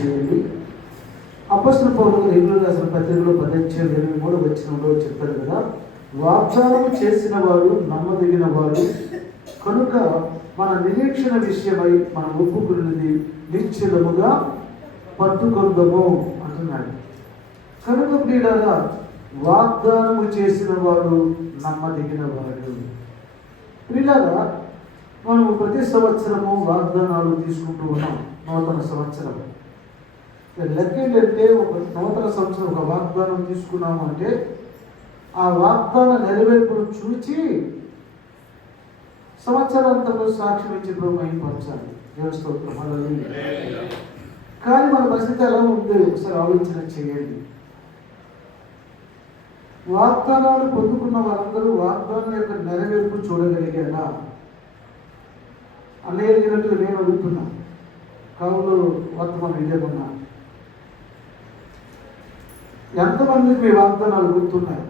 చేయండి. అపొస్తలుడైన పౌలు హెబ్రీయులకు రాసిన పత్రికలో 10:23 వచనంలో చెప్తారు కదా, వాగ్దానం చేసిన వాడు నమ్మదగిన వాడు కనుక మన నిరీక్షణ విషయమై మనం ఒప్పుకున్నది నిశ్చలముగా పట్టుకొందము అంటున్నాడు. కనుక ప్రియులారా, వాగ్దానము చేసిన వాడు నమ్మదగిన వాడు. ప్రియులారా, మనం ప్రతి సంవత్సరము వాగ్దానాలు తీసుకుంటూ ఉన్నాం. నూతన సంవత్సరం లెక్క ఏంటంటే, ఒక నూతన సంవత్సరం ఒక వాగ్దానం తీసుకున్నాము అంటే ఆ వాగ్దాన నెరవేర్పును చూచి సంవత్సరాంతంలో సాక్ష్యం ఇచ్చి మహిమపరచాలి. దేవస్తోత్రం. కానీ మన పరిస్థితి ఎలా ఉంది ఒకసారి ఆలోచన చేయండి. వాగ్దానాలు పొందుకున్న వారందరూ వాగ్దానం యొక్క నెరవేర్పు చూడగలిగారా అనేగినట్టుగా నేను అడుగుతున్నా. కవులు వర్తమానం ఇదేమన్నా ఎంతమందికి మీ వాగ్దానాలు గుర్తున్నాయి?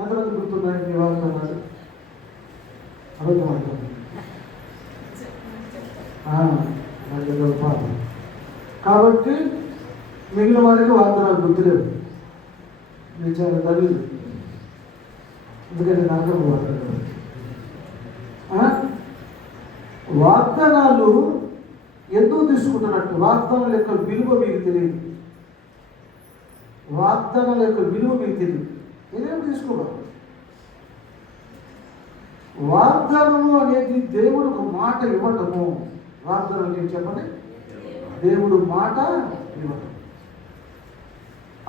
ఎంతమంది గుర్తున్నాయి మీ వాగ్దానాలు? అడుగుతున్నాను. కాబట్టి మిగిలిన వారికి వాగ్దానాలు గుర్తులేవు. నేను చాలా తల్లి, ఎందుకంటే నాకు వాగ్దానాలు ఎందుకు తీసుకుంటున్నట్టు, వాగ్దానాల యొక్క విలువ మీకు తెలియదు. వాగ్దానాల యొక్క విలువ మీకు తెలియదు. ఏదేమి తీసుకోవాలి. వాగ్దానము అనేది దేవుడు ఒక మాట ఇవ్వటము. వాగ్దానం ఏంటి చెప్పండి? దేవుడు మాట ఇవ్వటం.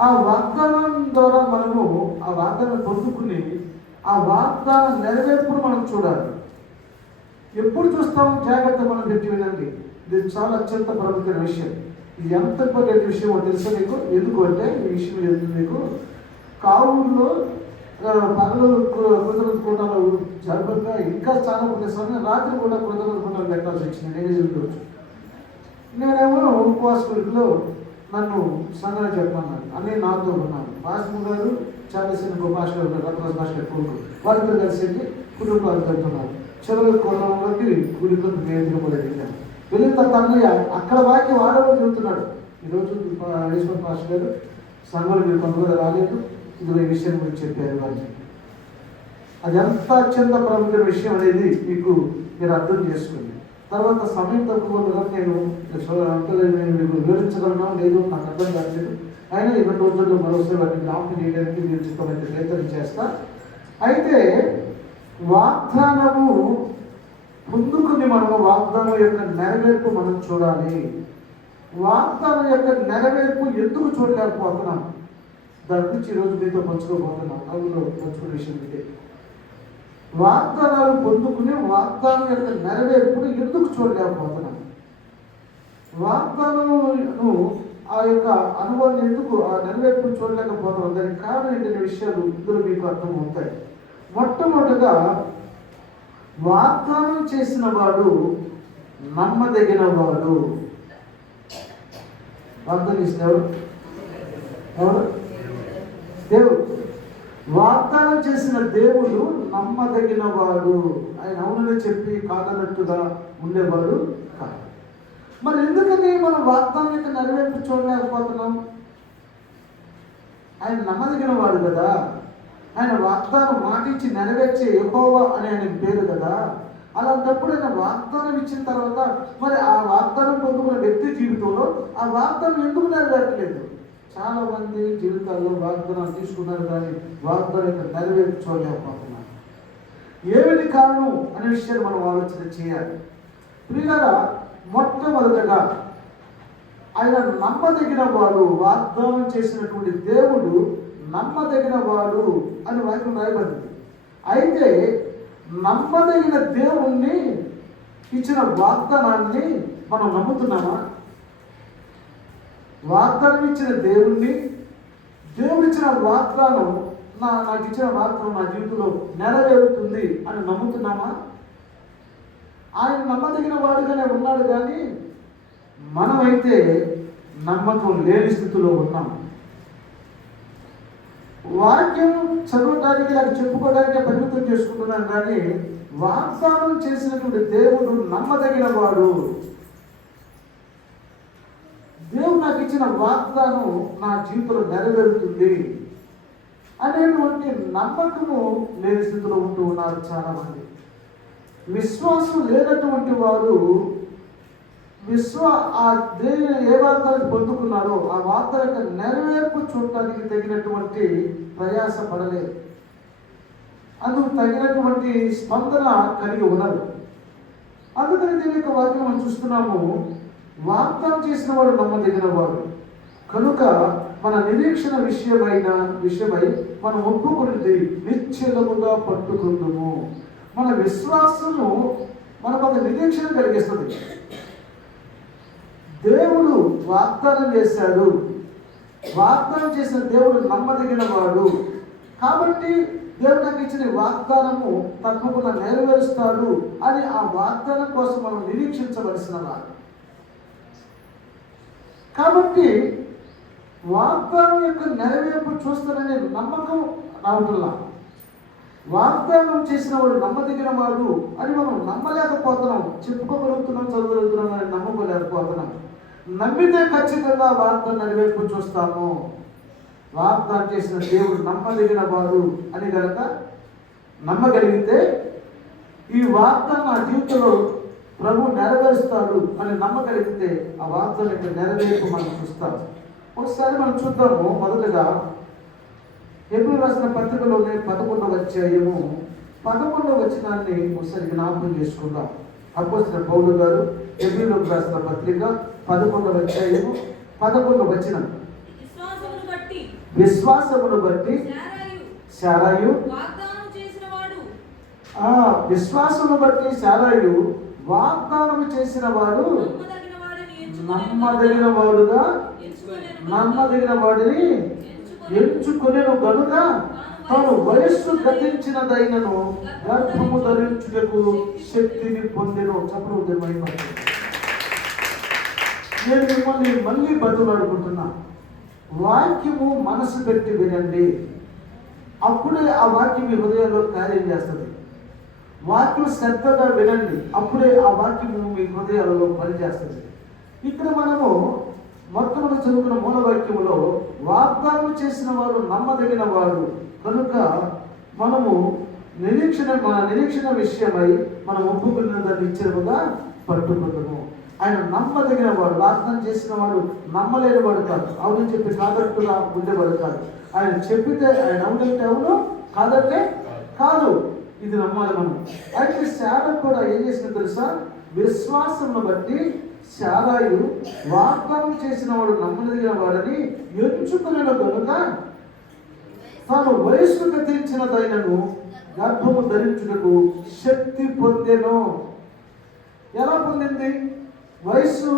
ఆ వాగ్దానం ద్వారా మనము ఆ వాగ్దానం పొందుకుని ఆ వాగ్దాన నెరవేర్పును మనం చూడాలి. ఎప్పుడు చూస్తాము? జాగ్రత్త మనం పెట్టి వినండి. ఇది చాలా అత్యంత ప్రముఖమైన విషయం. ఇది ఎంత ఇంపార్టెంట్ విషయం తెలుసా మీకు? ఎందుకు అంటే ఈ విషయం ఎందుకు మీకు కావుల్లో పగలు కృతజ్ఞత కూటాలు జరపగా ఇంకా చాలా సమయం రాత్రి కూడా కృతజ్ఞత కూటాలు పెట్టాల్సి వచ్చింది. నేనే చెప్పుకోవచ్చు. నేనేమో ఉపవాస గురిలో నన్ను సంగతి చెప్పమన్నాను. అన్నీ నాతో ఉన్నాను. భాస్కర్ గారు చాలా సినిమా భాస్కర్ రత్న భాస్కర్ కొడుకు వారితో కలిసి కుటుంబాలు వెళ్తున్నారు. చివరి కొలంలోకి గుడితో వేదిక కూడా వెళ్ళాను. వెళ్ళిన తర్వాత అన్నయ్య అక్కడ వాక్యం వాడవని చెబుతున్నాడు. ఈరోజు ఈశ్వర్ భాస్కర్ గారు సంఘంలో మీరు కొంతమంది రాలేదు, ఇదిగో ఈ విషయం గురించి చెప్పారు వాళ్ళు. అది ఎంత అత్యంత ప్రముఖమైన విషయం అనేది మీకు మీరు అర్థం చేసుకోండి. తర్వాత సమయం తక్కువ నేను మీకు వివరించగలనా లేదు నాకు అర్థం కాలేదు. అయినా 2 రోజుల్లో మరోసారి వాటిని జ్ఞాపకం చేయడానికి మీరు చిత్తమైతే ప్రయత్నం చేస్తా. అయితే వాగ్దానము ముందుకుని మనము వాగ్దానం యొక్క నెరవేర్పు మనం చూడాలి. వాగ్దానం యొక్క నెరవేర్పు ఎందుకు చూడలేకపోతున్నాం? దాని గురించి ఈరోజు మీతో పంచుకోబోతున్నాం. అందులో పంచుకునే విషయం ఇదే. వాగ్దానాలు పొందుకుని వాగ్దానం యొక్క నెరవేర్పును ఎందుకు చూడలేకపోతున్నాం? వాగ్దానము ఆ యొక్క అనుభవాన్ని ఎందుకు ఆ నెరవేర్పును చూడలేకపోతున్నాం? దానికి కారణం ఏంటనే విషయాలు ఇందులో మీకు అర్థమవుతాయి. మొట్టమొదటిగా వాగ్దానం చేసిన వాడు నమ్మదగిన వాడు. వాగ్దానం చేసిన ఎవరు? దేవుడు. వాగ్దానం చేసిన దేవుడు నమ్మదగిన వాడు. ఆయన అవునని చెప్పి కాదన్నట్టుగా ఉండేవాడు కాదు. మరి ఎందుకని మనం వాగ్దానం యొక్క నెరవేర్పు చూడలేకపోతున్నాం? ఆయన నమ్మదగిన వాడు కదా. ఆయన వాగ్దానం మాట ఇచ్చి నెరవేర్చే యెహోవా అని ఆయన పేరు కదా. అలాంటప్పుడు ఆయన వాగ్దానం ఇచ్చిన తర్వాత మరి ఆ వాగ్దానం పొందుకున్న వ్యక్తి జీవితంలో ఆ వాగ్దానం ఎందుకు నెరవేరట్లేదు? చాలా మంది జీవితాల్లో వాగ్దానాలు తీసుకున్నారు కానీ వాగ్దానం యొక్క నెరవేర్పు చూడలేకపోతున్నారు. ఏమిటి కారణం అనే విషయాన్ని మనం ఆలోచన చేయాలి. ప్రియులారా, మొట్టమొదటగా ఆయన నమ్మదగిన వాడు. వాగ్దానం చేసినటువంటి దేవుడు నమ్మదగిన వాడు అని వాక్యం రాయబడింది. అయితే నమ్మదగిన దేవుణ్ణి ఇచ్చిన వాగ్దానాన్ని మనం నమ్ముతున్నామా? వాగ్దానం ఇచ్చిన దేవుణ్ణి, దేవుడు ఇచ్చిన వాగ్దానం నాకు ఇచ్చిన వాగ్దానం నా జీవితంలో నెరవేరుతుంది అని నమ్ముతున్నామా? ఆయన నమ్మదగిన వాడుగానే ఉన్నాడు కానీ మనమైతే నమ్మకం లేని స్థితిలో ఉన్నాం. వాక్యం చదవడానికి లేక చెప్పుకోవడానికి పరిమితం చేసుకుంటున్నాం కానీ వాగ్దానం చేసినటువంటి దేవుడు నమ్మదగిన వాడు. దేవుడు నాకు ఇచ్చిన వాగ్దానం నా జీవితంలో నెరవేరుతుంది అనేటువంటి నమ్మకము లేని స్థితిలో ఉంటూ ఉన్నారు చాలా మంది. విశ్వాసం లేనటువంటి వారు ఆ దేవుని ఏ వాగ్దానం పొందుకున్నారో ఆ వాగ్దానం యొక్క నెరవేర్పు చూడటానికి తగినటువంటి ప్రయాస పడలేదు, అందుకు తగినటువంటి స్పందన కలిగి ఉన్నారు. అందుకని దీని యొక్క వాక్యం మనం చూస్తున్నాము, వాగ్దానం చేసిన వాడు నమ్మదగిన వాడు కనుక మన నిరీక్షణ విషయమై మనం ఒప్పుకున్నది నిశ్చలముగా పట్టుకుందుము. మన విశ్వాసము మనకు ఒక నిరీక్షణ కలిగిస్తుంది. దేవుడు వాగ్దానం చేశాడు, వాగ్దానం చేసిన దేవుడు నమ్మదగిన వాడు కాబట్టి దేవుడు నాకు ఇచ్చిన వాగ్దానము తప్పకుండా నెరవేరుస్తాడు అని ఆ వాగ్దానం కోసం మనం నిరీక్షించవలసిన వారు. కాబట్టి వాగ్దానం యొక్క నెరవేర్పు చూస్తాననే నమ్మకం రావట్లా. వాగ్దానం చేసిన వాడు నమ్మదగిన వాడు అని మనం నమ్మలేకపోతున్నాం, చెప్పుకోగలుగుతున్నాం, చదవగలుగుతున్నాం అని నమ్మలేకపోతున్నాం. నమ్మితే ఖచ్చితంగా వాగ్దానం నెరవేర్పు చూస్తాము. వాగ్దానం చేసిన దేవుడు నమ్మదగిన వాడు అని కనుక నమ్మగలిగితే ఈ వాగ్దానం నా జీవితంలో ప్రభు నెరవేరుస్తాడు అని నమ్మగలిగితే ఆ వాగ్దానం యొక్క నెరవేర్పు మనం చూస్తాం. ఒకసారి మనం చూద్దాము. మొదటగా హెబ్రీయులకు రాసిన పత్రికలోనే 11వ అధ్యాయము 11వ వచనాన్ని ఒకసారి జ్ఞాపకం చేసుకుందాం. అపోస్తలుడైన పౌలు గారు హెబ్రీయులకు రాసిన పత్రిక 11వ అధ్యాయము 11వ వచనం. విశ్వాసమును బట్టి శారాయు విశ్వాసమును బట్టి శారాయు వాగ్దానము చేసిన వాడు నమ్మదగిన వాడిని ఎంచుకొనెను గనుక తాను వయస్సు గతించినదైనను గర్భము ధరించుటకు శక్తిని పొందెను. చెప్పడం మహిమ. నేను మిమ్మల్ని మళ్ళీ బతులాడుకుంటున్నా, వాక్యము మనసు పెట్టి వినండి, అప్పుడే ఆ వాక్యం మీ హృదయంలో కార్యం చేస్తుంది. వాక్యం శ్రద్ధగా వినండి, అప్పుడే ఆ వాక్యము మీ హృదయాలలో పనిచేస్తుంది. ఇక్కడ మనము మొట్టమొదటి చదువుకున్న మూల వాక్యములో వాగ్దానం చేసిన వాడు నమ్మదగిన వాడు కనుక మనము మన నిరీక్షణ విషయమై మనం ఒప్పుకున్న దాన్ని ఇచ్చినగా పట్టుకుందాము. ఆయన నమ్మదగిన వాడు, వాగ్దానం చేసిన వాడు నమ్మలేని వాడు కాదు, అవును చెప్పి కాదట్టుగా ఉండేవాడు కాదు. ఆయన చెప్పితే ఆయన అవునంటే అవును, కాదంటే కాదు. ఇది నమ్మాలి మనం. అయితే శార కూడా ఏం చేసిందో తెలుసా? విశ్వాసంను బట్టి శారాయు వాగ్దానం చేసిన వాడు నమ్మదగిన వాడని ఎంచుకునే కనుక తాను వయస్సు గతించినదైనను గర్భము ధరించుటకు శక్తి పొందెను. ఎలా పొందింది? వయస్సు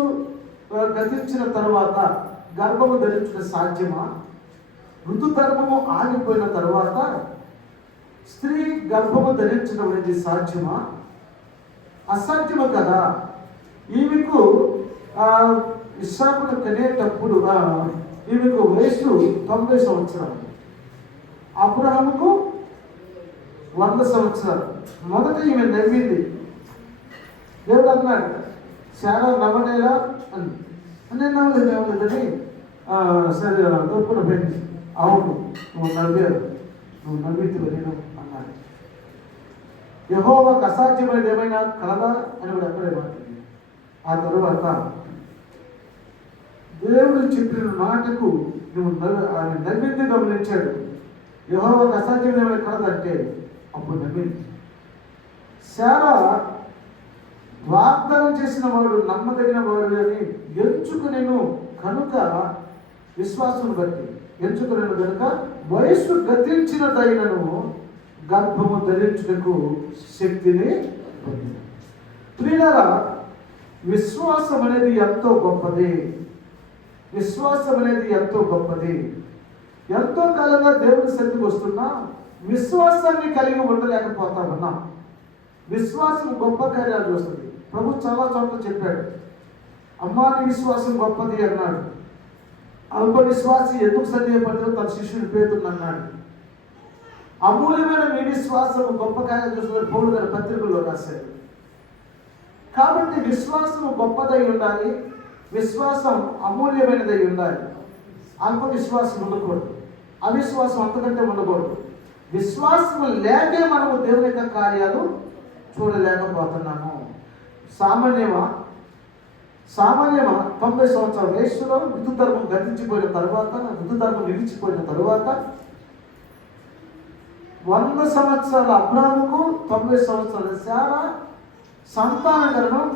గతించిన తర్వాత గర్భము ధరించుట సాధ్యమా? ఋతుధర్మము ఆగిపోయిన తర్వాత స్త్రీ గర్భము ధరించడం అనేది సాధ్యమా? అసాధ్యము కదా. ఈమెకు ఇస్సాకును కనేటప్పుడు ఈమెకు వయసు 90 సంవత్సరాలు, అబ్రహాముకు 100 సంవత్సరాలు. మొదట ఈమె నవ్వింది. దేవుడు అన్నాడు, చాలా నవ్వనేలా అని. నేను నవ్వలేదని సరే తప్పున పెట్టి, అవును నువ్వు నవ్వితే నేను అన్నాడు. యెహోవాకు అసాధ్యమైనది ఏమైనా కలదా అని కూడా అక్కడే మాట్లాడింది. ఆ తరువాత దేవుడు చెప్పిన మాటకు నువ్వు ఆయన నవ్వింది గమనించాడు. యెహోవాకు అసాధ్యమైనది ఏమైనా కలదంటే అప్పుడు నవ్వింది. శారా వాగ్దానం చేసిన వాడు నమ్మదగిన వాడు అని ఎంచుకునేను కనుక విశ్వాసం బట్టి ఎంచుకునేను కనుక వయస్సు గతించినదైనను గర్భము ధరించుటకు శక్తిని పొందిన. ప్రియులారా, విశ్వాసం అనేది ఎంతో గొప్పది. విశ్వాసం అనేది ఎంతో గొప్పది. ఎంతో కాలంగా దేవుని సన్నిధికి వస్తున్నా విశ్వాసాన్ని కలిగి ఉండలేకపోతా ఉన్నాం. విశ్వాసం గొప్ప కార్యాలు చూస్తుంది. ప్రభు చాలా చోట్ల చెప్పాడు, అమ్మాని విశ్వాసం గొప్పది అన్నాడు. అల్ప విశ్వాసి ఎందుకు సందేహపడతాడో తన శిష్యుడు పేతుడు అన్నాడు. అమూల్యమైన మీ విశ్వాసం గొప్ప కార్యాలు చూస్తున్న పౌలు గారి పత్రికల్లో రాశాడు. కాబట్టి విశ్వాసం గొప్పదై ఉండాలి. విశ్వాసం అమూల్యమైనదై ఉండాలి. అల్ప విశ్వాసం ఉండకూడదు, అవిశ్వాసం అంతకంటే ఉండకూడదు. విశ్వాసం లేకే మనము దేవుని యొక్క కార్యాలు చూడలేకపోతున్నాము. సామాన్యమా 90 సంవత్సరాల వయస్సులో ఋతు ధర్మం గతించిపోయిన తర్వాత, ఋతు ధర్మం నిలిచిపోయిన తరువాత 100 సంవత్సరాల అబ్రాహాముకు 90 సంవత్సరాల శారా సంతాన గర్భం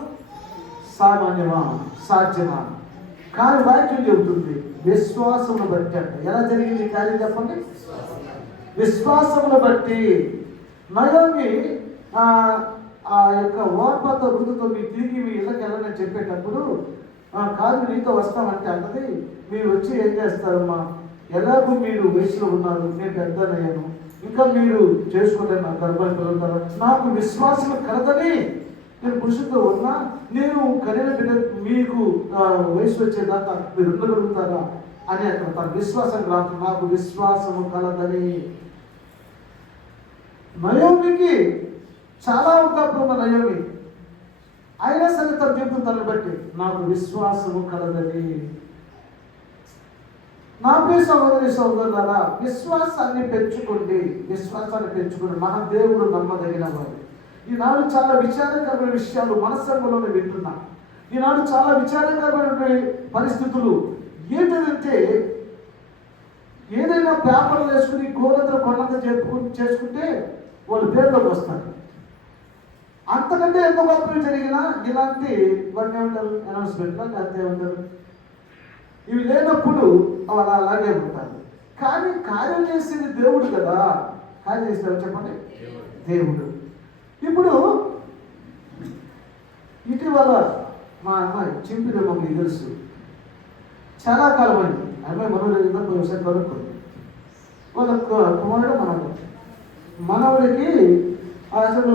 సామాన్యమా, సాధ్యమా? కానీ వాక్యం చెబుతుంది విశ్వాసమును బట్టి అంట. ఎలా జరిగింది ఈ కార్యం చెప్పండి? విశ్వాసమును బట్టి. నయోమి ఆ యొక్క ఓర్పతో ఋతుతో మీరు తిరిగి మీ ఇళ్ళకి వెళ్ళని చెప్పేటప్పుడు కాదు నీతో వస్తామంటే అన్నది, మీరు వచ్చి ఏం చేస్తారమ్మా, ఎలాగూ మీరు వయసులో ఉన్నారు, నేను పెద్దనయ్యాను, ఇంకా మీరు చేసుకోలేరు, నా గర్భాన్ని పిల్లలు, నాకు విశ్వాసం కలదని నేను పురుషులతో ఉన్నా, నేను కలిగిన బిడ్డ మీకు వయసు వచ్చేదాకా మీరు ఉండగలుగుతారా అని అక్కడ తన విశ్వాసం రాదు. నాకు విశ్వాసము కలదని. నయోమికి చాలా అవకాశం ఉన్న నయోమి, అయినా సరే తన జీవితం తనని బట్టి నాకు విశ్వాసము కలదని. నా ప్రియ సహోదరి సహోదరులారా, విశ్వాసాన్ని పెంచుకోండి, విశ్వాసాన్ని పెంచుకోండి. మన దేవుడు నమ్మదగిన వాడు. ఈనాడు చాలా విచారకరమైన విషయాలు మన సంఘంలోనే వింటున్నా. ఈనాడు చాలా విచారకరమైన పరిస్థితులు ఏంటంటే, ఏదైనా పేపర్లు వేసుకుని గోరంతలు కొన్నంత చేసుకుంటే వాళ్ళు పేరులోకి వస్తారు. అంతకంటే ఎంత గొప్పవి జరిగినా ఇలాంటి వాటిని ఏమంటారు, అనౌన్స్మెంట్లు లేకపోతే ఏమంటారు, ఇవి లేనప్పుడు వాళ్ళు అలాగే ఉంటారు. కానీ కార్యం చేసేది దేవుడు కదా. కార్యం చేస్తారు చెప్పండి, దేవుడు. ఇప్పుడు ఇటీవల మా అమ్మాయి చింపిదమ్మ మీకు తెలుసు, చాలా కాలం అయింది. అమ్మాయి మనోడు వ్యవసాయం కనుక్కుంది. వాళ్ళ కుమారుడు మనవుడికి అసలు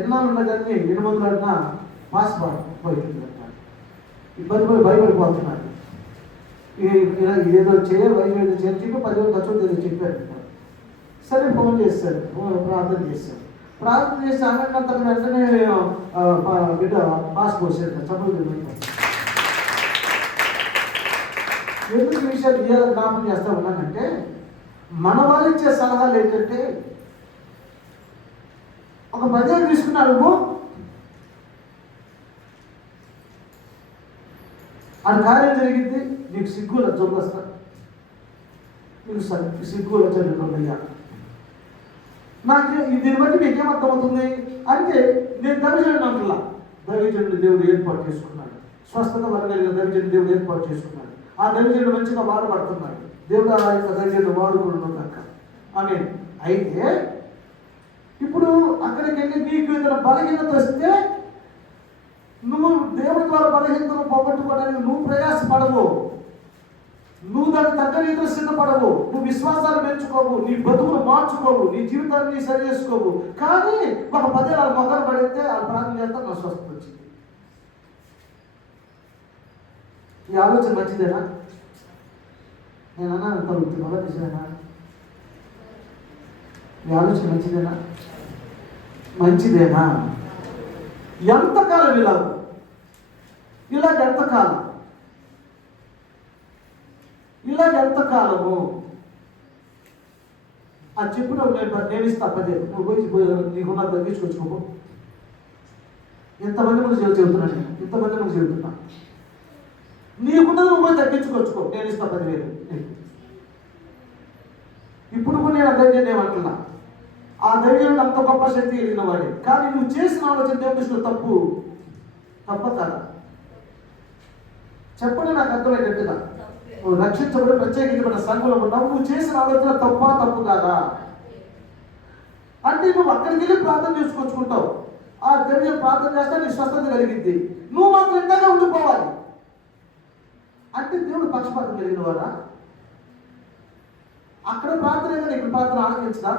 ఎన్నాళ్ళు ఉన్నదాన్ని 800 పాస్పోర్ట్ పోయింది అంటారు. ఇబ్బంది పడి భయపడిపోతున్నారు. ఏదో చేయాలి, వైద్యుడు చేర్చి 10,000 ఖర్చు ఏదో చెప్పారు. సరే ఫోన్ చేశారు, ప్రార్థన చేశారు. ప్రార్థన చేసి అన్నంత వెంటనే బిడ్డ పాస్పోర్ట్ చదువు. ఎందుకు విషయాలు ఇవాళ జ్ఞాపకం చేస్తా ఉన్నానంటే, మన వాళ్ళు ఇచ్చే సలహాలు ఏంటంటే, ఒక 10,000 తీసుకున్నాడు, అది కార్యం జరిగింది, నీకు సిగ్గు లజ్జలు వస్తా, నీకు సిగ్గు లజ్జలు. నాకు దీన్ని బట్టి మీకేమర్థమవుతుంది అంటే, నేను దైవజనుడు అంటున్నా. దైవజనుడు దేవుడు ఏర్పాటు చేసుకున్నాడు, స్వస్థత వరగలిగిన దైవజనుడు దేవుడు ఏర్పాటు చేసుకున్నాడు. ఆ దైవజనుడు మంచిగా వాడబడుతున్నాడు. దేవుడు ఆ యొక్క దైవజనుడు వాడుకున్నాడు కనుక అని. అయితే ఇప్పుడు అక్కడికి వెళ్ళి నీకు ఏదైనా బలహీనత వస్తే, నువ్వు దేవుడి ద్వారా బలహీనతను పోగొట్టుకోవడానికి నువ్వు ప్రయాసపడవు, నువ్వు దానికి తగ్గ రీతిలో సిద్ధపడవు, నువ్వు విశ్వాసాలు పెంచుకోవు, నీ బతుకులు మార్చుకోవు, నీ జీవితాన్ని సరి చేసుకోవు. కానీ ఒక 10 ఏళ్ళ మొక్కలు పడితే ఆ ప్రార్థన చేస్తా నా స్వస్థత వచ్చింది. ఈ ఆలోచన మంచిదేనా? నేను అన్నాను తగ్గుతుంది మళ్ళీ నిజమేనా? ఈ ఆలోచన మంచిదేనా? మంచిదేనా? ఎంతకాలం ఇలాగ ఎంతకాలము అది చెప్పినప్పుడు నేను ఇస్తా 10. నువ్వు పోయి నీకున్న తగ్గించుకొచ్చుకో. ఎంతమంది ముందు చెబుతున్నాను, ఇంతమంది ముందు చెబుతున్నా. నీకున్నది నువ్వు పోయి తగ్గించుకొచ్చుకో, నేను ఇస్తా 10,000. ఇప్పుడు కూడా నేను అదైతే ఏమంటున్నా, ఆ ధైర్యం అంత గొప్ప శక్తి కలిగిన వాడే. కానీ నువ్వు చేసిన ఆలోచన దేవుడి దృష్టిలో తప్ప కాదా? చెప్పండి నాకు అర్థమయ్యేటట్టుగా. నువ్వు రక్షించబడి ప్రత్యేకించబడిన సంఘంలో ఉన్నావు, నువ్వు చేసిన ఆలోచన తప్పు కాదా అంటే నువ్వు అక్కడికి వెళ్ళి ప్రార్థన చేసుకొచ్చుకుంటావు. ఆ ధైర్యం ప్రార్థన చేస్తే నీ స్వస్థత కలిగింది. నువ్వు మాత్రం ఎంతగా ఉండిపోవాలి అంటే దేవుడు పక్షపాతం కలిగిన వాడా? అక్కడ ప్రార్థన ఏదైనా ఇక్కడ ప్రార్థన ఆలకించదా?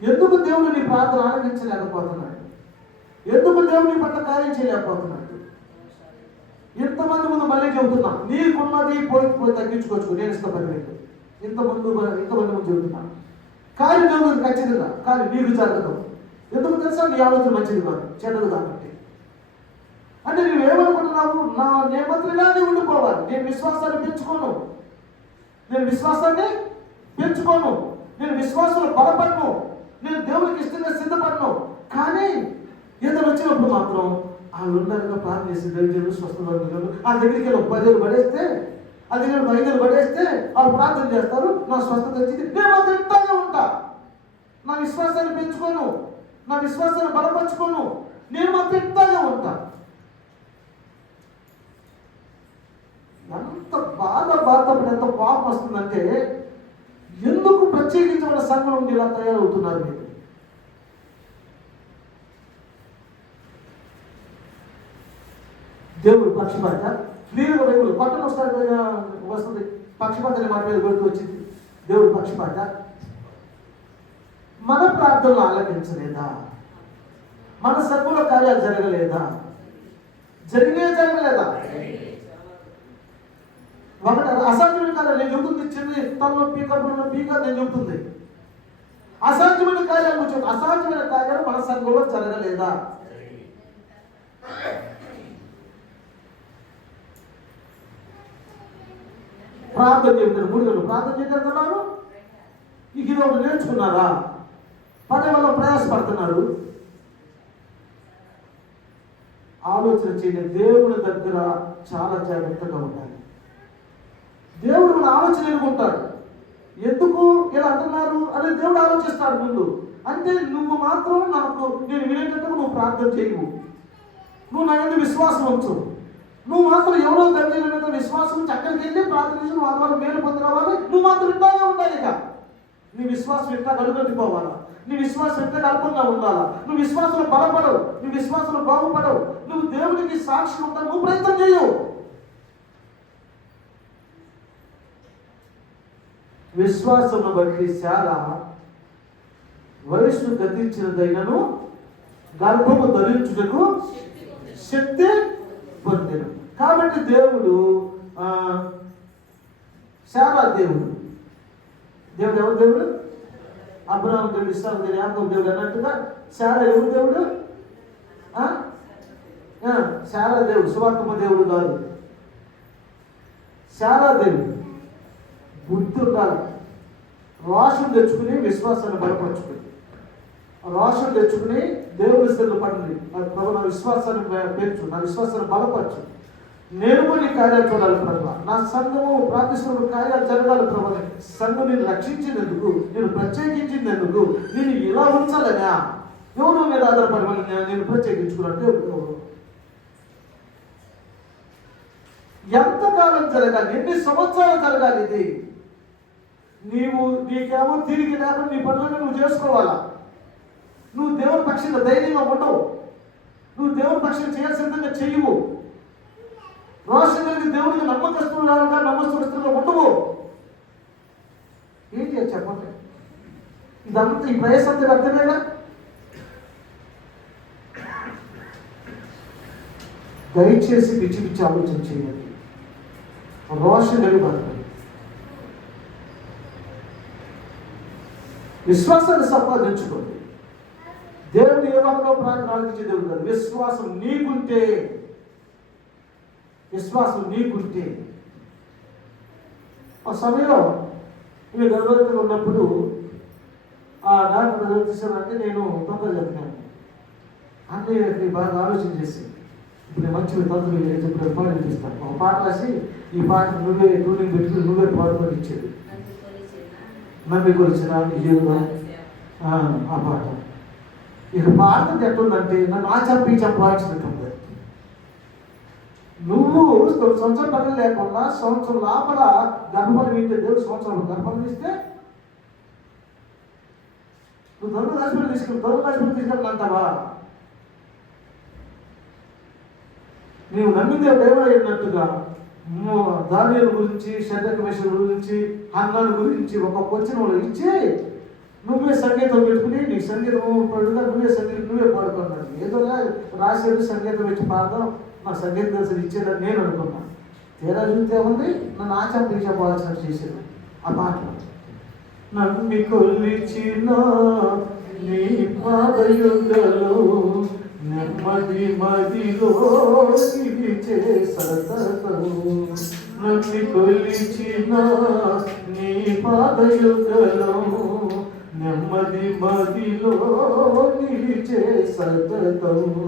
ఎందుకు దేవుడు నీ ప్రార్థన ఆలకించలేకపోతున్నాడు? ఎందుకు దేవుడు నీ పట్ల కార్యం చేయలేకపోతున్నాడు? ఇంతమంది ముందు మళ్ళీ చెబుతున్నా, నీకున్నది పోయి తగ్గించుకోవచ్చు, నేను ఇస్తా 10,000. ఇంతమంది ముందు చెబుతున్నా. కార్యం జరుగుతుంది ఖచ్చితంగా, కానీ నీకు జరగదు. ఎందుకు తెలుసా? నీ ఆలోచన మంచిది కాదు, చెడ్డదు కాబట్టి. అంటే నువ్వేమనుకుంటున్నావు? నేను మాత్రం ఇలాగే ఉండిపోవాలి, నేను విశ్వాసాన్ని పెంచుకోను, నేను విశ్వాసాన్ని పెంచుకోను, నేను విశ్వాసంలో బలపడను, నేను దేవునికి ఇష్టంగా సిద్ధపడను. కానీ ఏదో వచ్చినప్పుడు మాత్రం వాళ్ళు ఉన్నారుగా ప్రార్థన చేసి దేవుడు స్వస్థత ఆ దగ్గరికి వెళ్ళి 10 ఏళ్ళు పడేస్తే, ఆ దగ్గర 5 ఏళ్ళు పడేస్తే వాళ్ళు ప్రార్థన చేస్తారు, నా స్వస్థత వచ్చింది. నేను మాత్రం ఇంటానే ఉంటా, నా విశ్వాసాన్ని పెంచుకోను, నా విశ్వాసాన్ని బలపరుచుకోను, నేను మాత్రం ఇంటానే ఉంటా. ఎంత బాధపడి ఎంత కోపం వస్తుందంటే, ఎందుకు ప్రత్యేకించబడిన సంఘం నుండి ఇలా తయారవుతున్నారు మీరు? దేవుడు పక్షపాత క్లియర్గా బైబుల్ పట్టణ వస్తుంది, పక్షపాత అనే మాట మీద గుర్తు వచ్చింది. దేవుడు పక్షపాత మన ప్రార్థనలు ఆలకించలేదా? మన సర్వుల కార్యాలు జరగలేదా? జరగలేదా? ఒకటి అసాధ్యమైన కార్యాలు నేను చెబుతుంది, చిన్న తలనొప్పి కడుపులో నొప్పి కాదు నేను చెబుతుంది. అసాధ్యమైన కార్యాలు అసాధ్యమైన కార్యాలు మన సంఘంలో జరగలేదా? ప్రార్థన చేస్తారు, 3 గంటలు ప్రార్థన చేస్తున్నారు. ఇది ఒకటి నేర్చుకున్నారా? పదే వల్ల ప్రయాసపడుతున్నారు. ఆలోచన చేయండి, దేవుని దగ్గర చాలా జాగ్రత్తగా ఉండాలి. దేవుడు మన ఆలోచన ఎదుర్కొంటాడు. ఎందుకు ఇలా అంటున్నారు అని దేవుడు ఆలోచిస్తాడు ముందు. అంటే నువ్వు మాత్రం నేను వినేటట్టుగా నువ్వు ప్రార్థన చేయవు, నువ్వు నా మీద విశ్వాసం ఉంచు, నువ్వు మాత్రం ఎవరో తండ్రి మీద విశ్వాసం ఉంచి అక్కడికి వెళ్ళి ప్రార్థించి నువ్వు వాళ్ళ మేలు పొంది రావాలి. నువ్వు మాత్రం ఇంటానే ఉండాలి. ఇక నీ విశ్వాసం ఇంటా కడుగొట్టిపోవాలా, నీ విశ్వాసం ఇంత అల్పంగా ఉండాలా, నువ్వు విశ్వాసంలో బలపడవు, నువ్వు విశ్వాసంలో బాగుపడవు, నువ్వు దేవుడికి సాక్షి ఉంటావు, నువ్వు ప్రయత్నం చేయవు. విశ్వాసమును బట్టి శారా వయస్సు గతించినదైనను గర్భము ధరించుటకు శక్తి పొందెను. కాబట్టి దేవుడు శారా దేవుడు ఎవరు దేవుడు? అబ్రహాము దేవుడు, ఇస్సాకు దేవుడు, యాకోబు దేవుడు అన్నట్టుగా శారా ఎవరు దేవుడు? శారా దేవుడు, సువార్తమ దేవుడు కాదు. శారా దేవుడు. బుద్ధి ఉండాలి, రోషం తెచ్చుకుని విశ్వాసాన్ని బలపరచుకుని, రోషం తెచ్చుకుని దేవుని స్థితిలో పడింది. ప్రభు నా విశ్వాసాన్ని పెంచు, నా విశ్వాసాన్ని బలపరచు, నేను కూడా నీ కార్యాలు చూడాలి ప్రభు, నా సంఘము ప్రార్థిస్తున్న కార్యాలు జరగాలి ప్రభు, సంఘం నేను రక్షించినందుకు, నేను ప్రత్యేకించినందుకు, నేను ఇలా ఉంచాలనా? ఎవరు మీద ఆధారపడి నేను ప్రత్యేకించుకున్నట్టు ఎవరు? ఎంతకాలం జరగాలి? ఎన్ని సంవత్సరాలు జరగాలి ఇది? నీకేమో తిరిగి లేకుండా నీ పనులను నువ్వు చేసుకోవాలా. నువ్వు దేవుని పక్షంగా ధైర్యంగా ఉండవు, నువ్వు దేవుని పక్షంగా చేయాల్సిందంగా చెయ్యవు, రోషం కలిగి దేవుడికి నమ్మకస్తులుగా ఉండవు. ఏం చేయాలి చెప్పండి? ఇదంతా ఈ ప్రయాసం అంతా అర్థమేగా? దయచేసి పిచ్చి పిచ్చి ఆలోచన చేయండి, రోషం కలిగి బతకండి, విశ్వాసాన్ని సంపాదించుకోండి. దేవుడు ఏ వాటిలో ప్రార్థన ఆలోచించే దేవుడు కాదు. విశ్వాసం నీకుంటే ఆ సమయంలో మీరు గర్భవతిగా ఉన్నప్పుడు ఆ డాక్టర్ చూసానంటే నేను తొందర చెప్తాను అంటే బాగా ఆలోచన చేసి ఇప్పుడు నేను మంచిగా తొందరగా చెప్పిన పాట వినిపిస్తాను. ఒక పాట రాసి ఈ పాట నువ్వే ట్యూనింగ్ పెట్టుకుని నువ్వే పాడుకొని ఇచ్చేది, నమ్మి కొలిచిన ఆ పాట. ఇక పాడుతుంది ఎట్లుందంటే నన్ను ఆ చెప్పాల్సినట్టుంది. నువ్వు 9 సంవత్సరాలు పని లేకుండా సంవత్సరం లోపల గర్భఫలం ఇస్తే, దేవుడు సంవత్సరం గర్భఫలం ఇస్తే నువ్వు దొంగ హాస్పిటల్ తీసుకెళ్ళంటావా? నీవు నమ్మిందే దేవుడు అయినట్టుగా దానియేలు గురించి, షడ్రక్ మేషకు గురించి, హన్నాను గురించి ఒక్కొక్క వచ్చిన వాళ్ళు ఇచ్చి నువ్వే సంగీతం పెట్టుకుని నీ సంగీతం పడుగా నువ్వే పాడుకున్నాడు. ఏదో రాసేది సంగీతం పెట్టి పాడదాం, నాకు సంగీతం అసలు ఇచ్చేదని నేను అనుకున్నాను. తీరా చూస్తే ఉంది నన్ను ఆచంపి చెప్పాల్సినట్టు చేసేది ఆ పాటలో. నన్ను కొలిచిన నీ పాదయుగలో నెమ్మది మదిలో నిలిచే సతతము నన్ను కొలిచిన నీ పాదయుగలము నెమ్మది మదిలో నిలిచే సతతము.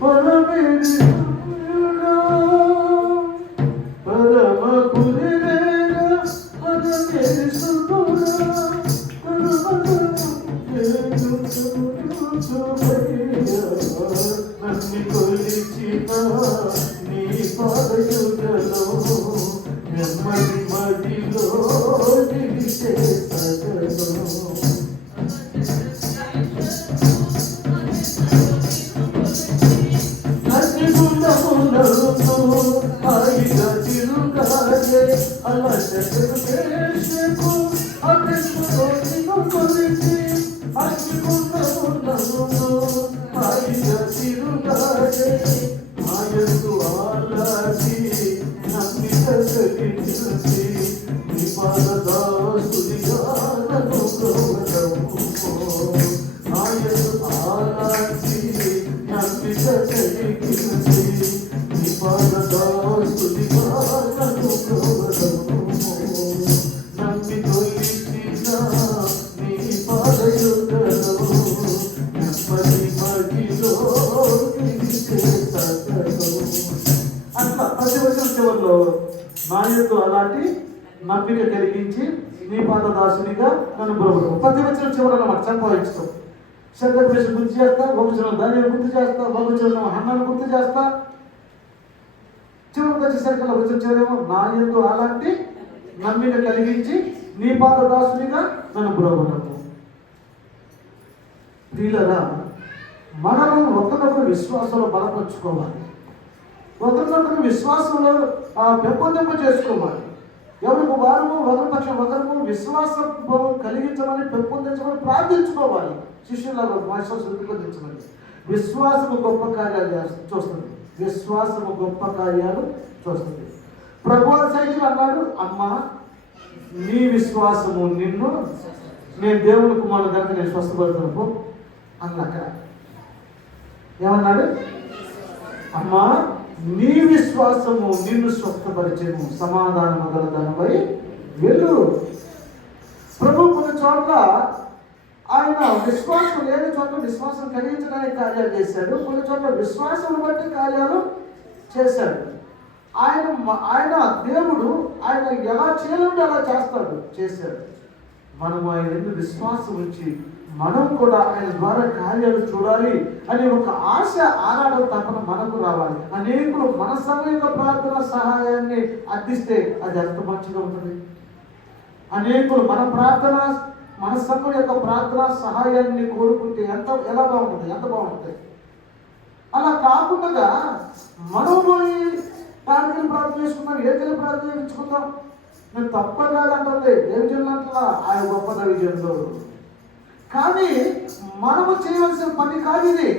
పరమ గురివేన నన్ను కొలిచిన నీ పాదయుగలో నెమ్మది మదిలో నిలిచే సతతము. అలా శకు కొలిచి ఆయకు ఆలాసి నమ్మిక కలిసి నిపాదదాసుడిగా నన్ను గౌరవము ఆయకు ఆలాసి నమ్మిక కలిసి నిపాదదాసుడిగా నన్ను గౌరవము నమ్మి కొలిచిన నీ పాదయుగలో నెమ్మది మదిలో నిలిచే సతతము. అట్లా ప్రతి వచనం చివరిలో నా యందు అలాంటి నమ్మిక కలిగించి నీ పాదదాసునిగా నన్ను బ్రతుకు. ప్రతి వచనం చివరలో మాట సంపాదించడం. శబ్దపేష గుర్తు చేస్తా, వచనం దానిని గుర్తు చేస్తా, వచనం హన్నాను గుర్తు చేస్తా. చివరికి వచ్చేసరికి వచ్చిన చివరేమో నా యందు అలాంటి నమ్మిక కలిగించి నీ పాదదాసునిగా నన్ను బ్రతుకు. ప్రియులరా, మనము ఒకరినొకరు విశ్వాసంలో బలపరుచుకోవాలి, ఒకరినొకరు విశ్వాసంలో పెంపొందింప చేసుకోవాలి. ఎవరికి వారము ఒకరి పక్షం ఒకరు విశ్వాసం కలిగించమని పెంపొందించమని ప్రార్థించుకోవాలి. శిష్యులాగా విశ్వాసం పెంపొందించమని. విశ్వాసము గొప్ప కార్యాలు చూస్తుంది. విశ్వాసము గొప్ప కార్యాలు చూస్తుంది. ప్రభువు సైతం అన్నాడు, అమ్మా నీ విశ్వాసము నిన్ను, నేను దేవుని కుమారుడు కనుక నేను స్వస్థపడుతున్నాను అన్నాక ఏమన్నాడు? అమ్మా నీ విశ్వాసము నిన్ను స్వస్థపరిచెను, సమాధానం గల దానిపై వెళ్ళు. ప్రభు కొన్ని చోట్ల ఆయన విశ్వాసం లేని చోట్ల విశ్వాసం కలిగించడానికి కార్యాలు చేశాడు, కొన్ని చోట్ల విశ్వాసం బట్టి కార్యాలు చేశాడు. ఆయన దేవుడు ఆయన ఎలా చేయాలంటే అలా చేశాడు. మనం ఆయన ఎందుకు విశ్వాసం ఉంచి మనం కూడా ఆయన ద్వారా కార్యాలు చూడాలి అనే ఒక ఆశ ఆరాటం తప్పన మనకు రావాలి. అనేకులు మన సమయంలో ప్రార్థన సహాయాన్ని అందిస్తే అది ఎంత మంచిగా ఉంటుంది. అనేకులు మన సమయం యొక్క ప్రార్థన సహాయాన్ని కోరుకుంటే ఎలా బాగుంటుంది, ఎంత బాగుంటుంది. అలా కాకుండా మనం పోయి తాడికలు ప్రార్థన చేసుకుందాం, ఏదైనా ప్రార్థన చేసుకుందాం. నేను తప్పగా అంటుంది దేవిజన్లంటలా ఆయన గొప్ప దైవజనుడు. కానీ మనము చేయవలసిన పని కాదు ఇది.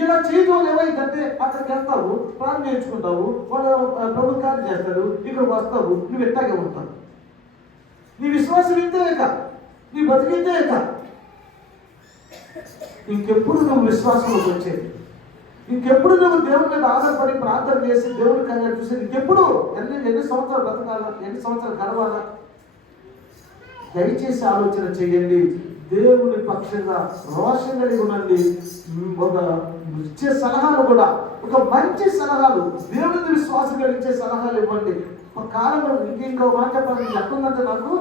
ఇలా చేయడం ఏమైందంటే అక్కడికి వెళ్తావు, ప్రార్థన నేర్చుకుంటావు, వాళ్ళు ప్రభుత్వాన్ని చేస్తాడు, ఇక్కడికి వస్తావు, నువ్వు ఎట్టాగే ఉంటావు. నీ విశ్వాసం ఇంతేక, నీ బతికింతేక. ఇంకెప్పుడు నువ్వు విశ్వాసంలోకి వచ్చేది, ఇంకెప్పుడు నువ్వు దేవుని మీద ఆధారపడి ప్రార్థన చేసి దేవుని కన్నా చూసేది ఇంకెప్పుడు? ఎన్ని సంవత్సరాలు బ్రతకాలా, ఎన్ని సంవత్సరాలు గడవాలా? దయచేసి ఆలోచన చేయండి. దేవుని పక్షంగా రోషం కలిగి ఉండండి. ఒక ఇచ్చే సలహాలు కూడా ఒక మంచి సలహాలు, దేవుని విశ్వాసం కలిగించే సలహాలు ఇవ్వండి. ఒక కాలంలో ఇంకో మాట చెప్పాలని ఎట్లుందంటే నాకు,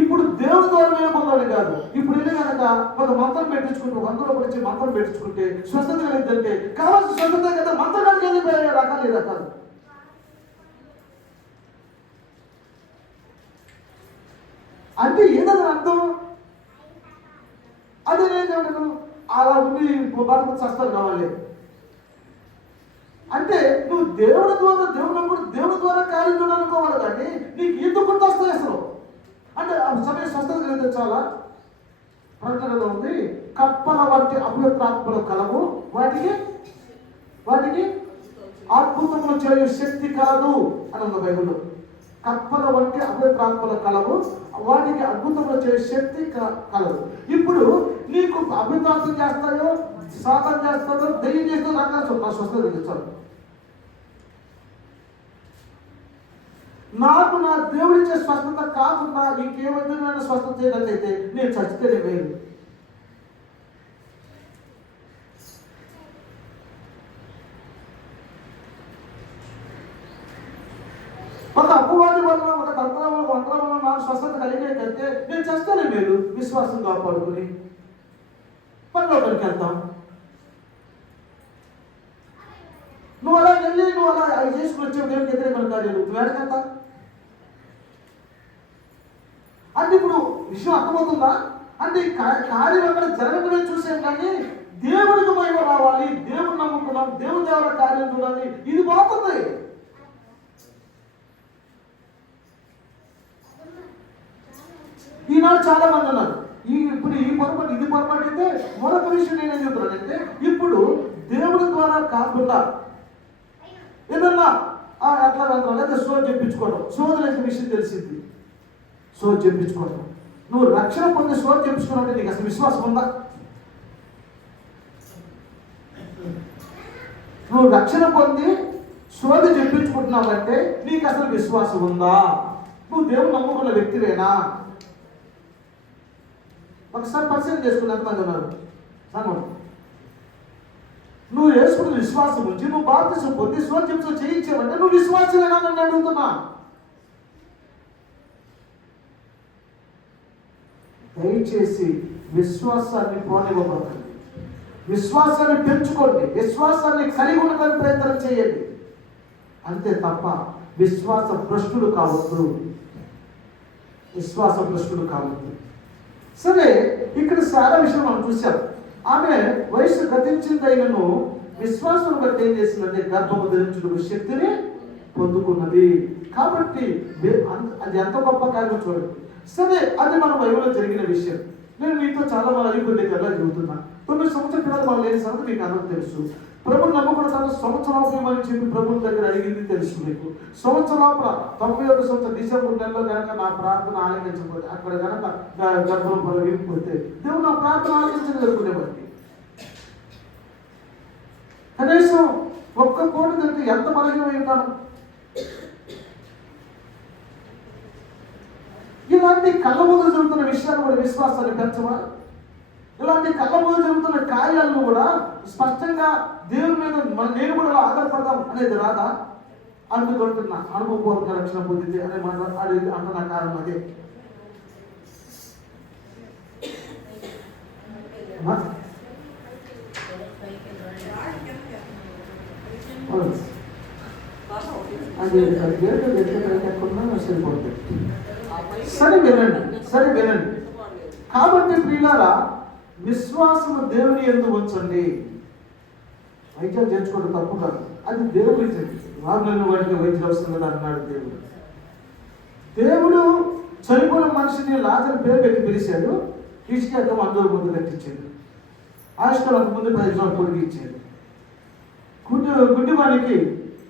ఇప్పుడు దేవుని ద్వారా పొందాలి కాదు. ఇప్పుడు ఇది కనుక ఒక మంత్రం పెట్టించుకుంటే, ఒక అందులో వచ్చి మంత్రం పెట్టించుకుంటే స్వస్థత కలిగిందంటే కావాల్సిన స్వస్థత కదా మంత్రం కలిగి రకాలు ఈ రకాలు. అంటే ఏదైనా అర్థం అదే నేను అలా ఉండి బతుకు సస్తాలు కావాలి అంటే నువ్వు దేవుడి ద్వారా కార్యం చూడాలనుకోవాలి. కానీ నీకు ఎందుకు గుర్తు వస్తాయి అసలు అంటే సమయం స్వస్థత కలిగితే చాలా ప్రకటనలో ఉంది. కప్పల వంటి అపవిత్రాత్మలు కలవు, వాటికి అద్భుతములు చేయు శక్తి కలదు అని ఉంది బైబిల్లో. కప్పల వంటి అపవిత్రాత్మల కలవు, వాటికి అద్భుతంలో చేసే శక్తి కలవు. ఇప్పుడు నీకు అభివృద్ధి చేస్తాయో, సాధన చేస్తాడో, దయ్యం చేస్తే రకాల స్వస్థత తెచ్చాడు. నాకు నా దేవుడిచ్చే స్వస్థత కాకుండా ఇంకేమైనా స్వస్థత చేయనట్లయితే నేను చచ్చితేనే వేరు. ఒక అపవాది వల్ల, ఒక తంత్రం వల్ల నాకు స్వస్థత కలిగే కంటే నేను చస్తేనే మేలు. విశ్వాసం కాపాడుకుని పనిలోకి వెళ్తాం. నువ్వు అలా వెళ్ళి నువ్వు అలా అవి చేసుకుని వచ్చావు, దేవుడికి వ్యతిరేకమైన కార్యాలు నువ్వు వెనకంతా అంటే ఇప్పుడు విషయం అర్థమవుతుందా? అంటే కార్యం అక్కడ జరగడమే చూసాం, కానీ దేవుడికి మహిమ రావాలి, దేవుడు నమ్ముకున్నాం, దేవుడి దేవుల కార్యం చూడాలి, ఇది పోతుంది. ఈనాడు చాలా మంది ఉన్నారు. ఇప్పుడు ఈ పొరపాటు, ఇది పొరపాటు అయితే మరొక విషయం నేనేం చెప్తున్నానంటే, ఇప్పుడు దేవుడి ద్వారా కాకుండా ఏదన్నా అట్లా లేదా సోది చెప్పించుకోవడం, సోదరులైన విషయం తెలిసింది, సోది చెప్పించుకోవడం. నువ్వు రక్షణ పొంది సోది చెప్పించుకున్నావంటే నీకు అసలు విశ్వాసం ఉందా? నువ్వు రక్షణ పొంది సోది చెప్పించుకుంటున్నావంటే నీకు అసలు విశ్వాసం ఉందా? నువ్వు దేవుడు నమ్ముకున్న వ్యక్తివేనా? ఒకసారి పరిశీలన చేసుకుని ఎంతమంది ఉన్నారు సంఘం? నువ్వు వేసుకున్న విశ్వాసం ఉంచి నువ్వు బాప్తిసం పొంది స్వచ్ఛంతో చేయించావంటే నువ్వు విశ్వాసమేనా నన్ను అడుగుతున్నా. దయచేసి విశ్వాసాన్ని పోనివ్వబోతుంది. విశ్వాసాన్ని పెంచుకోండి, విశ్వాసాన్ని కలిగి ఉండడానికి ప్రయత్నం చేయండి, అంతే తప్ప విశ్వాస భ్రష్టుడు కావద్దు, విశ్వాస భ్రష్టుడు కావద్దు. సరే, ఇక్కడ చాలా విషయం మనం చూసాం. ఆమె వయసు గతించిందైనను విశ్వాసం బట్టి ఏం చేసిందంటే గర్భము ధరించుటకు శక్తిని పొందుకున్నది. కాబట్టి అది ఎంత గొప్ప కార్యం చూడండి. సరే, అది మన బైబిల్లో జరిగిన విషయం. నేను మీతో చాలా మంది అయిపోయింది కదా చెబుతున్నా. 9 సంవత్సరాల పిల్లలు మనం లేని సంగతి మీకు అందరూ తెలుసు. ప్రభుని నమ్ముకున్న తర్వాత సంవత్సరాలు చెప్పి ప్రభుని దగ్గర అడిగింది తెలుసు మీకు. సంవత్సరాల 91 సంవత్సరం డిసెంబర్ నెలలో కనుక నా ప్రార్థన ఆలకించకపోతే, అక్కడ కనుక గర్భం పొలగిపోతే దేవుడు నా ప్రార్థన ఆలకించగలుగునేవాడిని. కనీసం ఒక్క కోటి దగ్గర ఎంత బలహీనమై ఉంటాను. ఇలాంటి కళ్ళ ముందు జరుగుతున్న విషయాలు కూడా విశ్వాసాన్ని పెంచవా? ఇలాంటి కళ్ళ ముందు జరుగుతున్న కార్యాలను కూడా స్పష్టంగా దేవుని మీద నేను కూడా ఆధారపడదాం అనేది రాదా? అందుకుంటున్నా అనుభవపూర్వక రక్షణ పొందింది అనే మాట అంటున్న కారణం అదే. సరిపోతుంది. సరే వినండి. కాబట్టి ప్రియులారా, విశ్వాసము దేవుని యందు ఉంచండి. వైద్యం చేర్చుకోవడం తప్పు కాదు, అది దేవుడు ఇచ్చింది. వారిని వాటికి వైద్యం అవసరం కదా అన్నాడు దేవుడు. దేవుడు చనిపోయిన మనిషిని లాజరు పేరు పెట్టి పిలిచాడు. హిజ్కియాతో 100 ముందు కట్టించాడు. ఆయుష్కాలం ముందు 10 సంవత్సరాలు పొడిగి ఇచ్చాడు. గుడ్డివానికి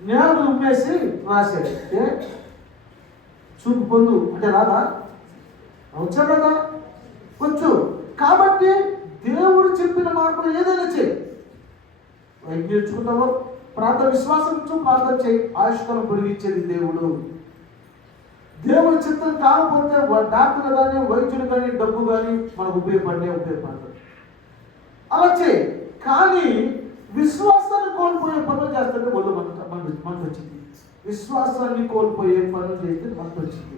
నేలను ఉమ్మేసి రాశాడు. చూపు పొందు అంటే రాదా? వచ్చా కదా? వచ్చు. కాబట్టి దేవుడు చెప్పిన మార్పులు ఏదైనా చేయి. వైద్యం నేర్చుకుంటావో ప్రార్థన, విశ్వాసం ప్రార్థన చేయి. ఆయుష్కాలం పొడిగిచ్చేది దేవుడు. దేవుడి చిత్తం కాకపోతే డాక్టర్ కానీ, వైద్యుడు కానీ, డబ్బు కానీ మనకు ఉపయోగపడతాడు. అలా చేయి. కానీ విశ్వాసాన్ని కోల్పోయే పనులు చేస్తుంటే ఒళ్ళు మనకు వచ్చింది. విశ్వాసాన్ని కోల్పోయే పనులు చేస్తే మనకు వచ్చింది.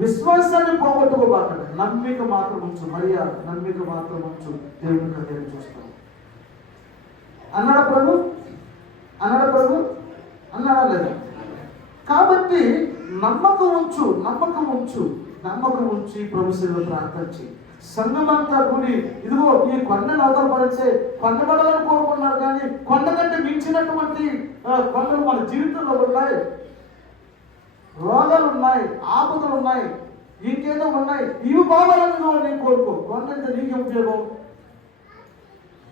విశ్వాసాన్ని పోగొట్టుకోబాకండి, నమ్మిక మాత్రం ఉంచు. మర్యాద నమ్మిక మాత్రం ఉంచు, దేవుని కార్యాలు చూస్తాం అన్నాడా ప్రభు? అన్నాడా లేదా? కాబట్టి నమ్మకం ఉంచి ప్రభు సేవలో ప్రార్థన చేయి. సంఘమంతా కూడి ఇదిగో ఈ కొండను అవతలపడితే కొండబడాలని కోరుకున్నారు, కానీ కొండ కంటే మించినటువంటి కొండలు మన జీవితంలో ఉన్నాయి. రోగాలు ఉన్నాయి, ఆపదలు ఉన్నాయి, ఇంకేదో ఉన్నాయి. ఇవి బాగాలని నేను కోరుకో. కొండ అయితే నీకే ఉపయోగం?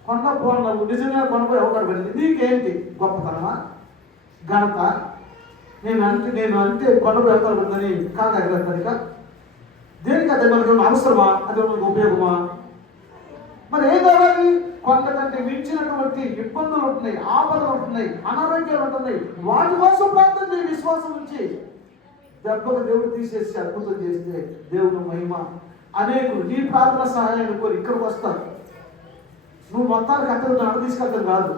కొండ పోన్నావు, నిజంగా కొండపై అవకాశం వెళ్ళింది, నీకేంటి గొప్పతనమా, ఘనత? నేను కొండ పెడతాను ఉందని కాదు ఎగరేస్తానిక. దేనికి అది మనకి అవసరమా? అది మనకు ఉపయోగమా? మరి ఏం కావాలి? కొండ కంటే మించినటువంటి ఇబ్బందులు ఉంటున్నాయి, ఆపదలు ఉంటున్నాయి, అనారోగ్యాలు ఉంటున్నాయి. వాటి కోసం ప్రార్థన చేయి విశ్వాసం నుంచి. దెబ్బకు దేవుడు తీసేసి అద్భుతం చేస్తే దేవుని మహిమ. అనేకులు నీ ప్రార్థన సహాయాన్ని కోరి ఇక్కడికి వస్తారు. నువ్వు మొత్తానికి అక్కడ తీసుకెళ్తాం కాదు.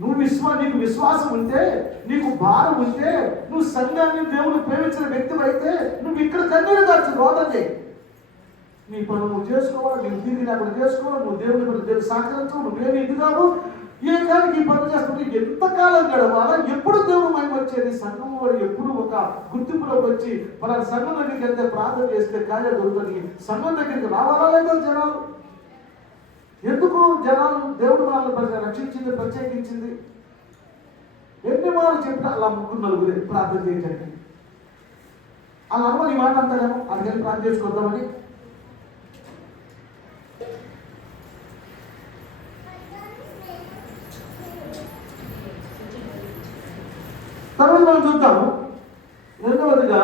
నీకు విశ్వాసం ఉంటే, నీకు భారం ఉంటే, నువ్వు సంఘాన్ని దేవుని ప్రేమించిన వ్యక్తి అయితే నువ్వు ఇక్కడ కన్నీరు దాచి రోదన చేయి. నీ పనులు నువ్వు చేసుకోవాలి, నీవు తిరిగి అక్కడ చేసుకోవాలి, నువ్వు దేవుని పని దేవుడు సహకరించవు, నువ్వేమి ఇది కావు. ఏ కాలకి ఈ పనులు చేస్తుంటే ఎంతకాలం గడవాలా? ఎప్పుడు దేవుడు మహిమ వచ్చేది? సంఘం వాడు ఎప్పుడు ఒక గుర్తింపులోకి వచ్చి పలానా సంఘం దగ్గరికి వెళ్తే ప్రార్థన చేస్తే కార్యాలు దొరుకుతుంది. సంఘం దగ్గరికి రావాలా లేదా జనాలు? ఎందుకు జనాలు దేవుడు వాళ్ళని రక్షించింది, ప్రత్యేకించింది? ఎన్ని వాళ్ళు చెప్పినా అలా ముగ్గురు ప్రార్థన చేయడానికి అలా అమ్మ నీ మాట అంటాను అందుకని ప్రార్థన చేసుకొద్దామని. తర్వాత మనం చూద్దాము. రెండవదిగా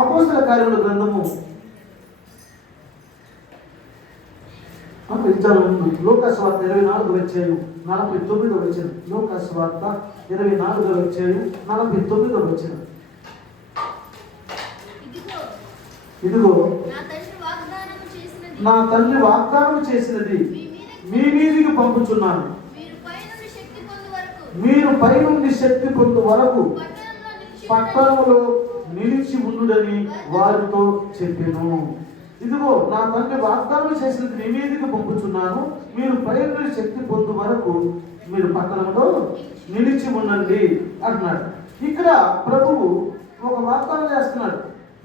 అపోస్తల కార్యముల గ్రంథము లోకాసు వార్త 24వ అధ్యాయం 49వ వచనం. లోకాసు వార్త 24వ అధ్యాయం 49వ వచనం. ఇదిగో నా తండ్రి వాగ్దానం చేసినది మీ మీదికి పంపుచున్నాను. మీరు పైనుండి శక్తి పొందు వరకు పట్టణంలో నిలిచి ఉండుడని వారితో చెప్పెను. ఇదిగో నా తండ్రి వాగ్దానం చేసినది మీ మీదికి పంపుచున్నాను. మీరు పైనుండి శక్తి పొందు వరకు మీరు పట్టణంలో నిలిచి ఉండండి అంటున్నాడు. ఇక్కడ ప్రభువు ఒక వాగ్దానం చేస్తున్నాడు.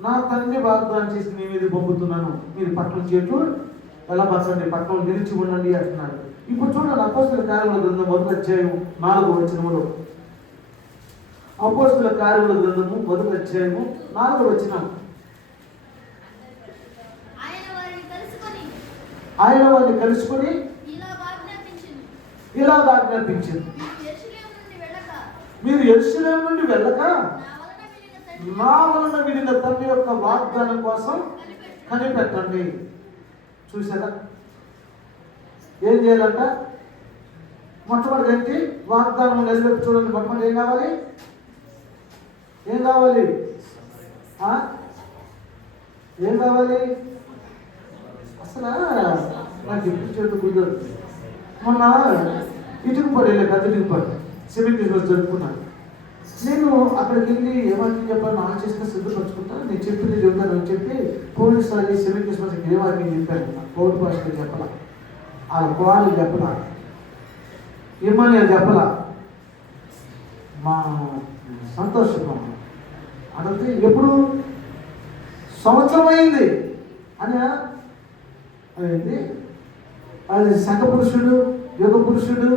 నా తండ్రి వాగ్దానం చేసి మీ మీద పంపుతున్నాను, మీరు పట్టణం చేటు ఎలా పట్టండి, పట్టణం నిలిచి ఉండండి అంటున్నాడు. ఇప్పుడు చూడండి అపోస్తల కార్యముల గ్రంథం 1వ అధ్యాయం 4వ వచనములో. అపోస్తల కార్యముల గ్రంథము 1వ అధ్యాయము 4వ వచనం. ఆయన వారిని కలుసుకొని ఇలాగ ఆజ్ఞాపించింది, మీరు యెరూషలేము నుండి వెళ్ళక నా వలన విడిన తండ్రి యొక్క వాగ్దానం కోసం కనిపెట్టండి. చూసారా ఏం చేయాలంట? మొట్టమొదటి ఏంటి? వాగ్దానం నిలబెట్టి చూడండి. మొట్టమొదటి ఏం కావాలి? ఏం కావాలి? ఏం కావాలి? అసలు నాకు ఎప్పుడు చేతులు కుదరదు. మొన్న ఇటుకుపడి పెద్ద ఇటుకుపడి సిమెంట్ క్రిస్మస్ జరుపుకున్నాను. నేను అక్కడికి వెళ్ళి ఏమని చెప్పాలని ఆలోచిస్తే సిద్ధపరచుకుంటాను. నేను చెప్పింది చెబుతాను అని చెప్పి పోలీసు అది సిమెంట్ క్రిస్మస్ ఏమని చెప్పాను. పౌరు భాషలో చెప్పాల, వాళ్ళ కోడలు చెప్పలా, ఇమ్మని చెప్పలా. మా సంతోషం అడిగితే ఎప్పుడు సంవత్సరం అయింది అని అయింది. అది సంఘ పురుషుడు, యుగ పురుషుడు,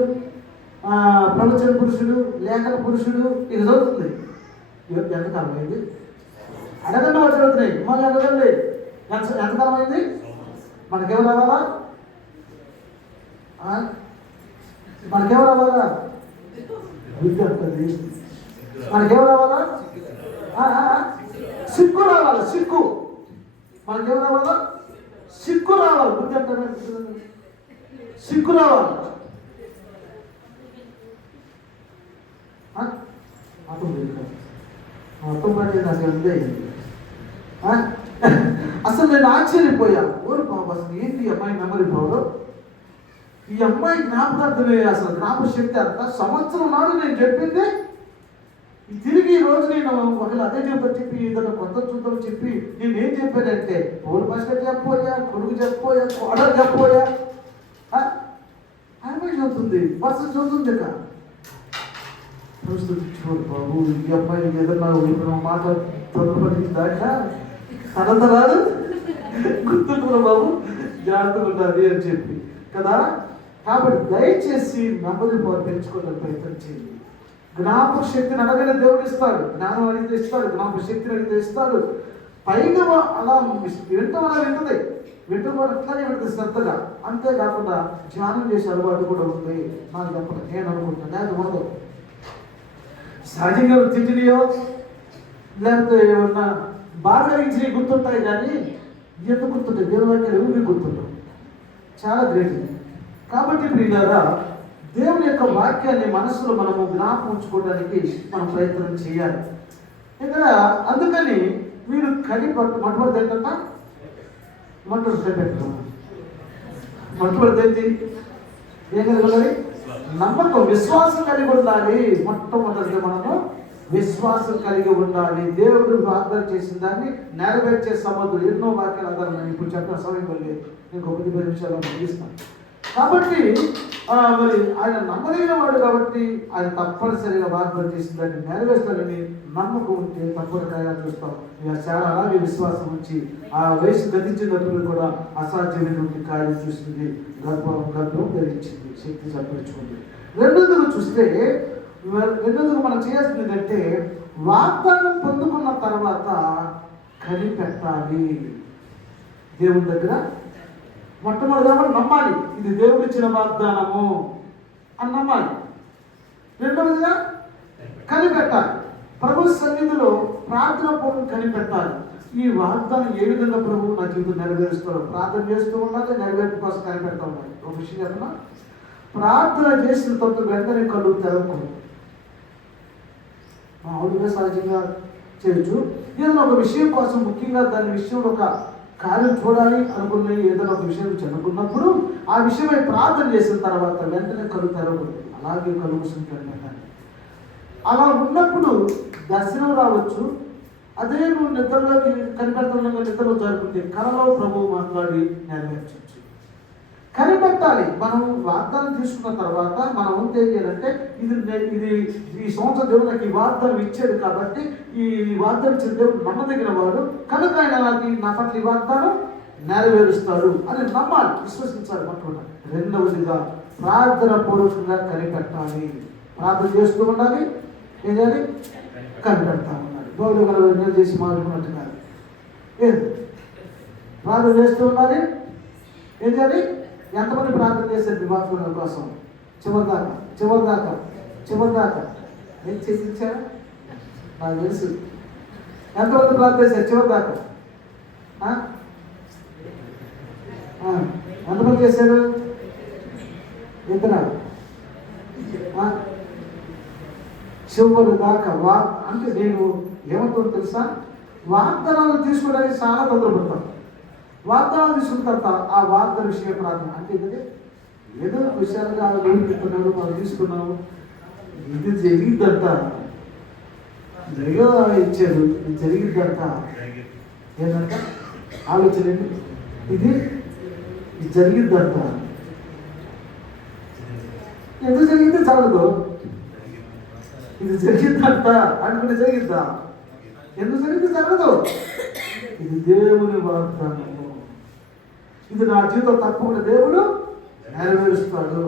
ప్రవచన పురుషుడు, లేఖన పురుషుడు ఇది చదువుతుంది. ఎంతకాలం అయింది? అడగండి వాళ్ళు చదువుతున్నాయి. మళ్ళీ అడగండి ఎంతకాలం అయింది? మనకేం రావాలా? మనకేం రావాలా? బుద్ధి అంటుంది. మనకేం రావాలా? సిక్కు రావాలా? సిక్కు మనకేం రావాలా? సిక్కు రావాలి. బుద్ధి అంటారు. సిక్కు రావాలి. మొత్తం పని నాకు ఉంది. అసలు నేను ఆశ్చర్యపోయా. ఓరు బాబు అసలు ఏంటి ఈ అమ్మాయి మెమరీ పవర్? ఈ అమ్మాయి జ్ఞాపకార్థమే అసలు జ్ఞాపశక్తి అంత. సంవత్సరం నాడు నేను చెప్పింది తిరిగి ఈ రోజు నేను ఒకళ్ళు అదే చెప్తా చెప్పి ఏదైనా కొత్త చూద్దాం చెప్పి నేనేం చెప్పానంటే పౌరు భాష చెప్పపోయా, కొడుకు చెప్పపోయా, కోడలు చెప్పపోయా, అమ్మాయి చదువుతుంది, వర్షం చదువుతుంది. ఇక చూడు బాబు ఈ అమ్మాయి ఏదన్నా ఇప్పుడు మాట తొందరపడి దాకా తనంతరాలు గుర్తుంటున్నా బాబు, జాగ్రత్తగా ఉండాలి అని చెప్పి కదా. కాబట్టి దయచేసి నెమ్మది పెంచుకోవడానికి ప్రయత్నం చేయండి. జ్ఞాపక శక్తిని అడగని దేవుడు ఇస్తాడు, జ్ఞానం అడిగితే ఇస్తాడు, జ్ఞాపక శక్తిని అడిగితే ఇస్తాడు. పైగా అలా వింటాం, అలా వింటుంది, వింటూ కూడా అట్లాగే వింటుంది శ్రద్ధగా. అంతేకాకుండా ధ్యానం చేసే అలవాటు కూడా ఉంది. నాకు చెప్పండి, నేను అనుకుంటున్నాను అది ఉండదు. సహజంగా తిట్టినయో లేకపోతే ఏమన్నా బాధ కలిగించినవి గుర్తుంటాయి, కానీ ఎందుకు గుర్తుంటాయి? దేవుని వాక్యాలు ఎవరికి గుర్తుంటాయి? చాలా గ్రేట్. కాబట్టి ప్రియులారా, దేవుని యొక్క వాక్యాన్ని మనసులో మనము జ్ఞాపకం ఉంచుకోవడానికి మనం ప్రయత్నం చేయాలి. ఇక్కడ అందుకని వీడు కలి మట్టుబడి ఏంటంట, మట్టుబడి ఏంటి? ఏం కలగాలి? నమ్మకం, విశ్వాసం కలిగి ఉండాలి. మొట్టమొదటిగా మనము విశ్వాసం కలిగి ఉండాలి. దేవుడు వాగ్దానం చేసిన దాన్ని నెరవేర్చే సమర్థుడు. ఎన్నో వాక్యాలు ఆధారం ఇప్పుడు చెప్పిన సమయం లేదు, నేను 10 నిమిషాలు ముగిస్తాను. కాబట్టి మరి ఆయన నమ్మదగిన వాడు, కాబట్టి ఆయన తప్పనిసరిగా వాగ్దానం చేసిన దాన్ని నెరవేర్స్తాడని నమ్మకం ఉంటే తప్పనిసరిగా చూస్తాం. ఇక చాలా అలాగే విశ్వాసం ఉంచి ఆ వయసు గతించినప్పుడు కూడా అసాధ్యమైనటువంటి కార్యం చూసింది. గర్భం ధరించింది, శక్తి సంపరించుకుంది. రెండోదిగా చూస్తే, రెండోదిగా మనం చేయాల్సింది ఏంటంటే, వాగ్దానం పొందుకున్న తర్వాత కనిపెట్టాలి. దేవుని దగ్గర మొట్టమొదటిగా నమ్మాలి, ఇది దేవుడు ఇచ్చిన వాగ్దానము అని నమ్మాలి. రెండవదిగా కనిపెట్టాలి. ప్రభు సన్నిధిలో ప్రార్థన పూర్వం కనిపెట్టాలి. ఈ వాగ్దానం ఏ విధంగా ప్రభు నా జీవితం నెరవేరుస్తారో ప్రార్థన చేస్తూ ఉండాలి, నెరవేర్పు కోసం కనిపెడతా ఉండాలి. ఒక విషయం చెప్పిన, ప్రార్థన చేసిన తర్వాత వెంటనే కళ్ళు తెరవకూడదు. మామూలుగా సహజంగా చేయొచ్చు. ఏదైనా ఒక విషయం కోసం, ముఖ్యంగా దాని విషయంలో ఒక కార్యం చూడాలి అనుకునే ఏదైనా ఒక విషయం చదువుకున్నప్పుడు ఆ విషయమై ప్రార్థన చేసిన తర్వాత వెంటనే కళ్ళు తెరవకూడదు. అలాగే కళ్ళు మూసుకుంటాను. అలా ఉన్నప్పుడు దర్శనం రావచ్చు. అదే నువ్వు నిద్రలోకి కనిపెడుతున్నా నిద్రలో జరుగుతుంది, కళలో ప్రభువు మాట్లాడి నెరవేర్చవచ్చు. కనిపెట్టాలి. మనం వాగ్దానం తీసుకున్న తర్వాత మనం ఏం చేయాలంటే, ఇది ఈ సంవత్సరం దేవుడు నాకు ఈ వాగ్దానం ఇచ్చాడు, కాబట్టి ఈ వాగ్దానం ఇచ్చిన దేవుడు నమ్మదగిన వాడు, కనుక ఆయన నా పట్ల ఈ వాగ్దానం నెరవేరుస్తాడు అని నమ్మాలి, విశ్వసించాలి. మొట్టమొదటి. రెండవదిగా ప్రార్థన పూర్వకంగా కనిపెట్టాలి. ప్రార్థన చేస్తూ ఉండాలి. ఏం చేయాలి? కనిపెడతా ఉండాలి. గౌరవ గల చేసి మాట్లాడుకుంటున్నారు. ఏది ప్రార్థన చేస్తూ ఉండాలి. ఏం చేయాలి? ఎంతమంది ప్రార్థన చేశారు వివాహం కోసం? చివరిదాకా ఏం చేయించారా? నాకు తెలుసు. ఎంతమంది ప్రార్థన చేశారు చివరిదాకా? ఎంతమంది చేశారు? ఇద్దరు. చివరి దాకా అంటే నేను ఏమవుతుందో తెలుసా, వాగ్దానాలు తీసుకోవడానికి చాలా తొందరపడతాను. వాగ్దానాలు తీసుకున్న తర్వాత ఆ వాగ్దాన విషయ ప్రార్థన అంటే ఏంటంటే, ఏదో విషయాలుగా లోపెడుతున్నాడు, మనం తీసుకున్నాము, ఇది జరిగిద్దంట, ఇచ్చారు, ఇది జరిగిద్దంట. ఏంటంట ఆలోచన, ఇది జరిగిద్దంట. ఎందుకు జరిగింది చాలదు, ఇది జరిగిద్దంట అనుకుంటే జరిగిద్దా? ఎందుకు జరిగింది జరగదు. ఇది దేవుని వాగ్దానము, ఇది నా జీవితం తప్పకుండా దేవుడు నెరవేరుస్తాడు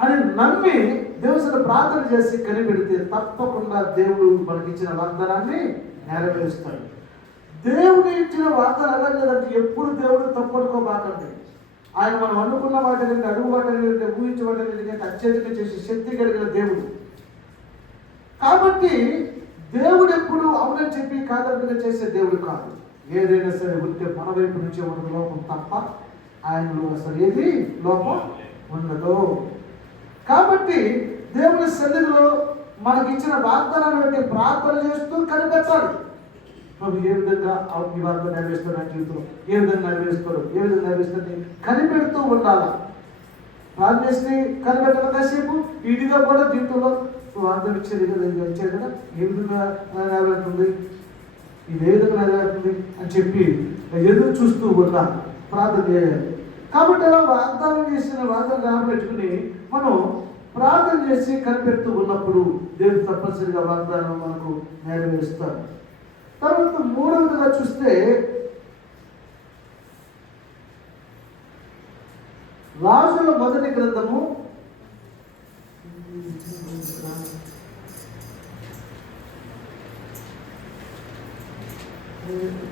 అని నమ్మి దేవుని ప్రార్థన చేసి కనిపెడితే తప్పకుండా దేవుడు మనకిచ్చిన వాగ్దానాన్ని నెరవేరుస్తాడు. దేవుడు ఇచ్చిన వాగ్దానం ఎలా లేదంటే, ఎప్పుడు దేవుడు తప్పనుకోబాకండి. ఆయన మనం అనుకున్న వాటిని, అడుగు వాటిని, ఊహించే వాటిని అత్యధికంగా చేసి శక్తి కలిగిన దేవుడు. కాబట్టి దేవుడు ఎప్పుడు అవునని చెప్పి కాదనగా చేసే దేవుడు కాదు. ఏదైనా సరే ఉంటే మన వైపు నుంచే ఉండదు లోపం తప్ప ఆయనలో అసలు ఏది లోపం ఉండదు. కాబట్టి దేవుని సన్నిధిలో మనకి ఇచ్చిన వాగ్దానాన్ని బట్టి ప్రార్థన చేస్తూ కనిపెట్టాలి. ప్రభు ఏ విధంగా ఈ వాగ్దానం నెరవేరుస్తాడు, నా జీవితంలో ఏ విధంగా నెరవేరుస్తుంది కనిపెడుతూ ఉండాలి. ప్రార్థన చేస్తే కనిపెట్టాలి. కాసేపు ఇదిగా కూడా జీవితంలో వాగ్దానం ఇచ్చేది కదా, ఏ విధంగా నెరవేరుతుంది, ఇది ఏ విధంగా నెరవేరుతుంది అని చెప్పి ఎదురు చూస్తూ ఉండాలి, ప్రార్థన చేయాలి. కాబట్టి అలా వాగ్దానం పెట్టుకుని మనం ప్రార్థన చేసి కనిపెడుతూ ఉన్నప్పుడు దేవుడు తప్పనిసరిగా వాగ్దానం మనకు నెరవేరుస్తారు. తర్వాత మూడవదిగా చూస్తే, రాజుల మొదటి గ్రంథము 12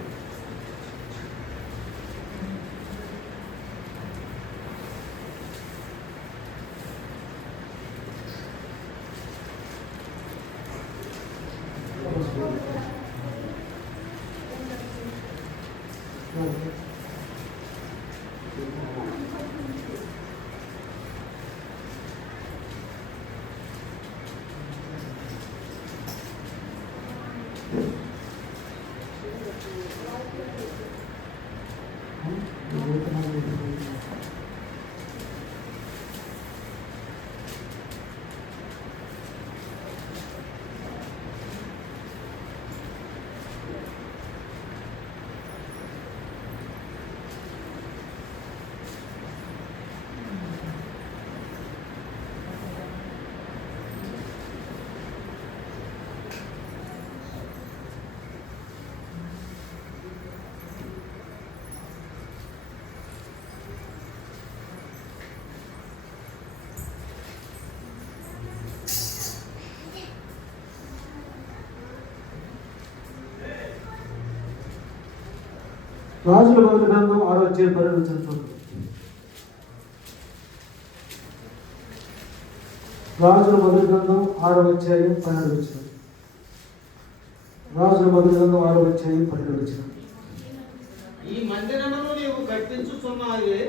రాజుల మొదటి గ్రంథం 6వ అధ్యాయం 12వ వచనం చూడండి. రాజుల మొదటి గ్రంథం 6వ అధ్యాయం 12వ వచనం. రాజుల మొదటి గ్రంథం 6వ అధ్యాయం 12వ వచనం. ఈ మందిరమును నీవు కట్టించుచున్నావే,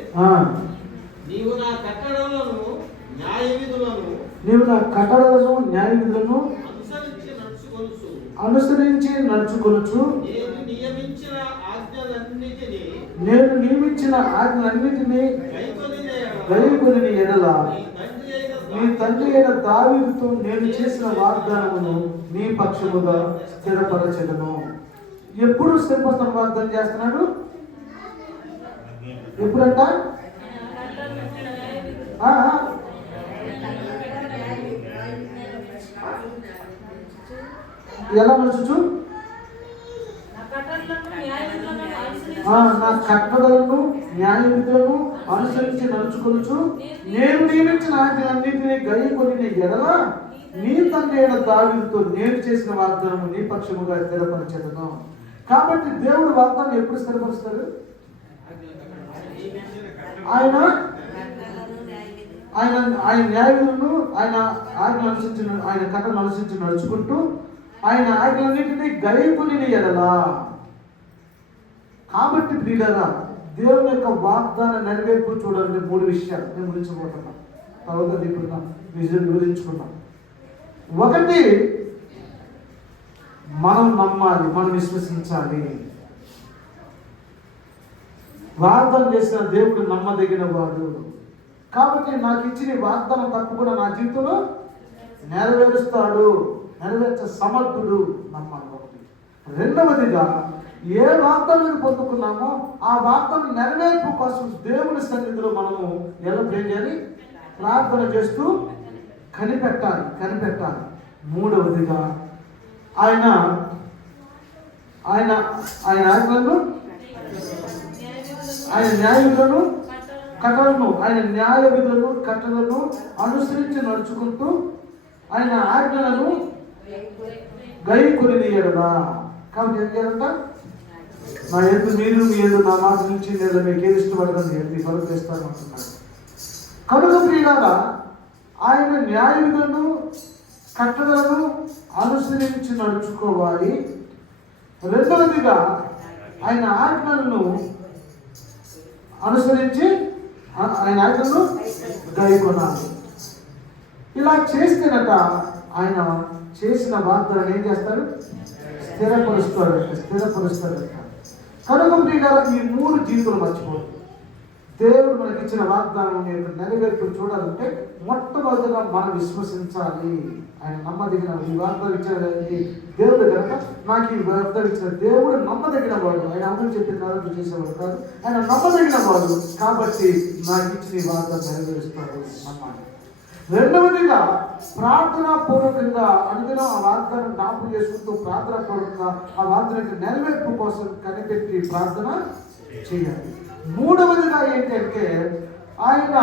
నీవు నా కట్టడలను న్యాయ విధులను అనుసరించి నడుచుకొనుచు నేను నియమించిన ఆజ్ఞలన్నిటినీ గైకొనిన ఎడల నీ తండ్రి అయిన దావీదుతో నేను చేసిన వాగ్దానమును నీ పక్షముగా స్థిరపరచెదను. ఎప్పుడు స్థిరపరచడం వాగ్దానం చేస్తున్నాడు? ఎప్పుడంట? ఎలా నడుచు? నా కట్టడలను న్యాయ విధులను అనుసరించి నడుచుకొనుచు నేను నియమించిన ఆజ్ఞలన్నింటినీ గైకొనిన ఎడల నీ తండ్రి అయిన దావీదుతో నేను చేసిన వాగ్దానము నీ పక్షముగా స్థిరపరచెదను. కాబట్టి దేవుడు వాగ్దానం ఎప్పుడు స్థిరపరుస్తాడు? ఆయన ఆయన ఆయన న్యాయులను ఆయన అనుసరించి ఆయన కథను అనుసరించి నడుచుకుంటూ ఆయన ఆజ్ఞలన్నింటినీ గైకొనిన ఎడలా. కాబట్టి ప్రియులారా, దేవుని యొక్క వాగ్దాన నెరవేర్పు చూడాలంటే 3 విషయాలు నేను గురించబోతున్నాం. తర్వాత వివరించుకున్నాం. ఒకటి, మనం నమ్మాలి, మనం విశ్వసించాలి. వాగ్దానం చేసిన దేవుడు నమ్మదగిన వాడు. కాబట్టి నాకు ఇచ్చిన వాగ్దానం తప్పకుండా నా జీవితంలో నెరవేరుస్తాడు, నెరవేర్చ సమర్థుడు నమ్మాలి. ఒకటి. రెండవదిగా, ఏ వాగ్దానం పొందుకున్నామో ఆ వాగ్దానం నెరవేర్పు కోసం దేవుని సన్నిధిలో మనము ఎలా చేయాలి? ప్రార్థన చేస్తూ కనిపెట్టాలి. మూడవదిగా, ఆయన ఆయన ఆయన ఆజ్ఞలను ఆయన న్యాయ విధులను కట్టలను ఆయన న్యాయ విధులను కట్టలను అనుసరించి నడుచుకుంటూ ఆయన ఆజ్ఞలను గైకొనిన ఎడల. కాబట్టి ఏం చేయాలంట? నా ఎందు మీరు మీ ఎందు నా మాట నుంచి లేదా మీకు ఏది ఇష్టపడదని మీ కొరకు చేస్తాను అంటున్నాడు. కనుక ప్రియులారా, ఆయన న్యాయ విధులను కట్టడలను అనుసరించి నడుచుకోవాలి. రెండవదిగా, ఆయన ఆజ్ఞలను అనుసరించి ఆయన ఆజ్ఞలను గైకొనాలి. ఇలా చేస్తేనట ఆయన చేసిన వాగ్దానం ఏం చేస్తాడు? స్థిరపరుస్తాడట. కనుక ప్రియులారా, ఈ 3 జీవితాలు మర్చిపోదు. దేవుడు మనకి ఇచ్చిన వాగ్దానం నెరవేర్పు చూడాలంటే మొట్టమొదటిగా మనం విశ్వసించాలి. ఆయన నమ్మదగిన ఈ వాగ్దానం ఇచ్చిన దేవుడు కనుక నాకు ఈ వాగ్దానం ఇచ్చిన దేవుడు నమ్మదగిన వాడు. ఆయన అమలు చెప్పిన కాదు చేసేవాడు కాదు, ఆయన నమ్మదగిన వాడు. కాబట్టి నాకు ఇచ్చిన ఈ వాగ్దానం నెరవేరుస్తాడు నమ్మాలి. రెండవదిగా, ప్రార్థనా పూర్వకంగా అనుదినం ఆ వాగ్దానం జ్ఞాపకం చేసుకుంటూ ప్రార్థనా పూర్వకంగా ఆ వాగ్దానం నెరవేర్పు కోసం కనిపెట్టి ప్రార్థన చేయాలి. మూడవదిగా ఏంటంటే, ఆయన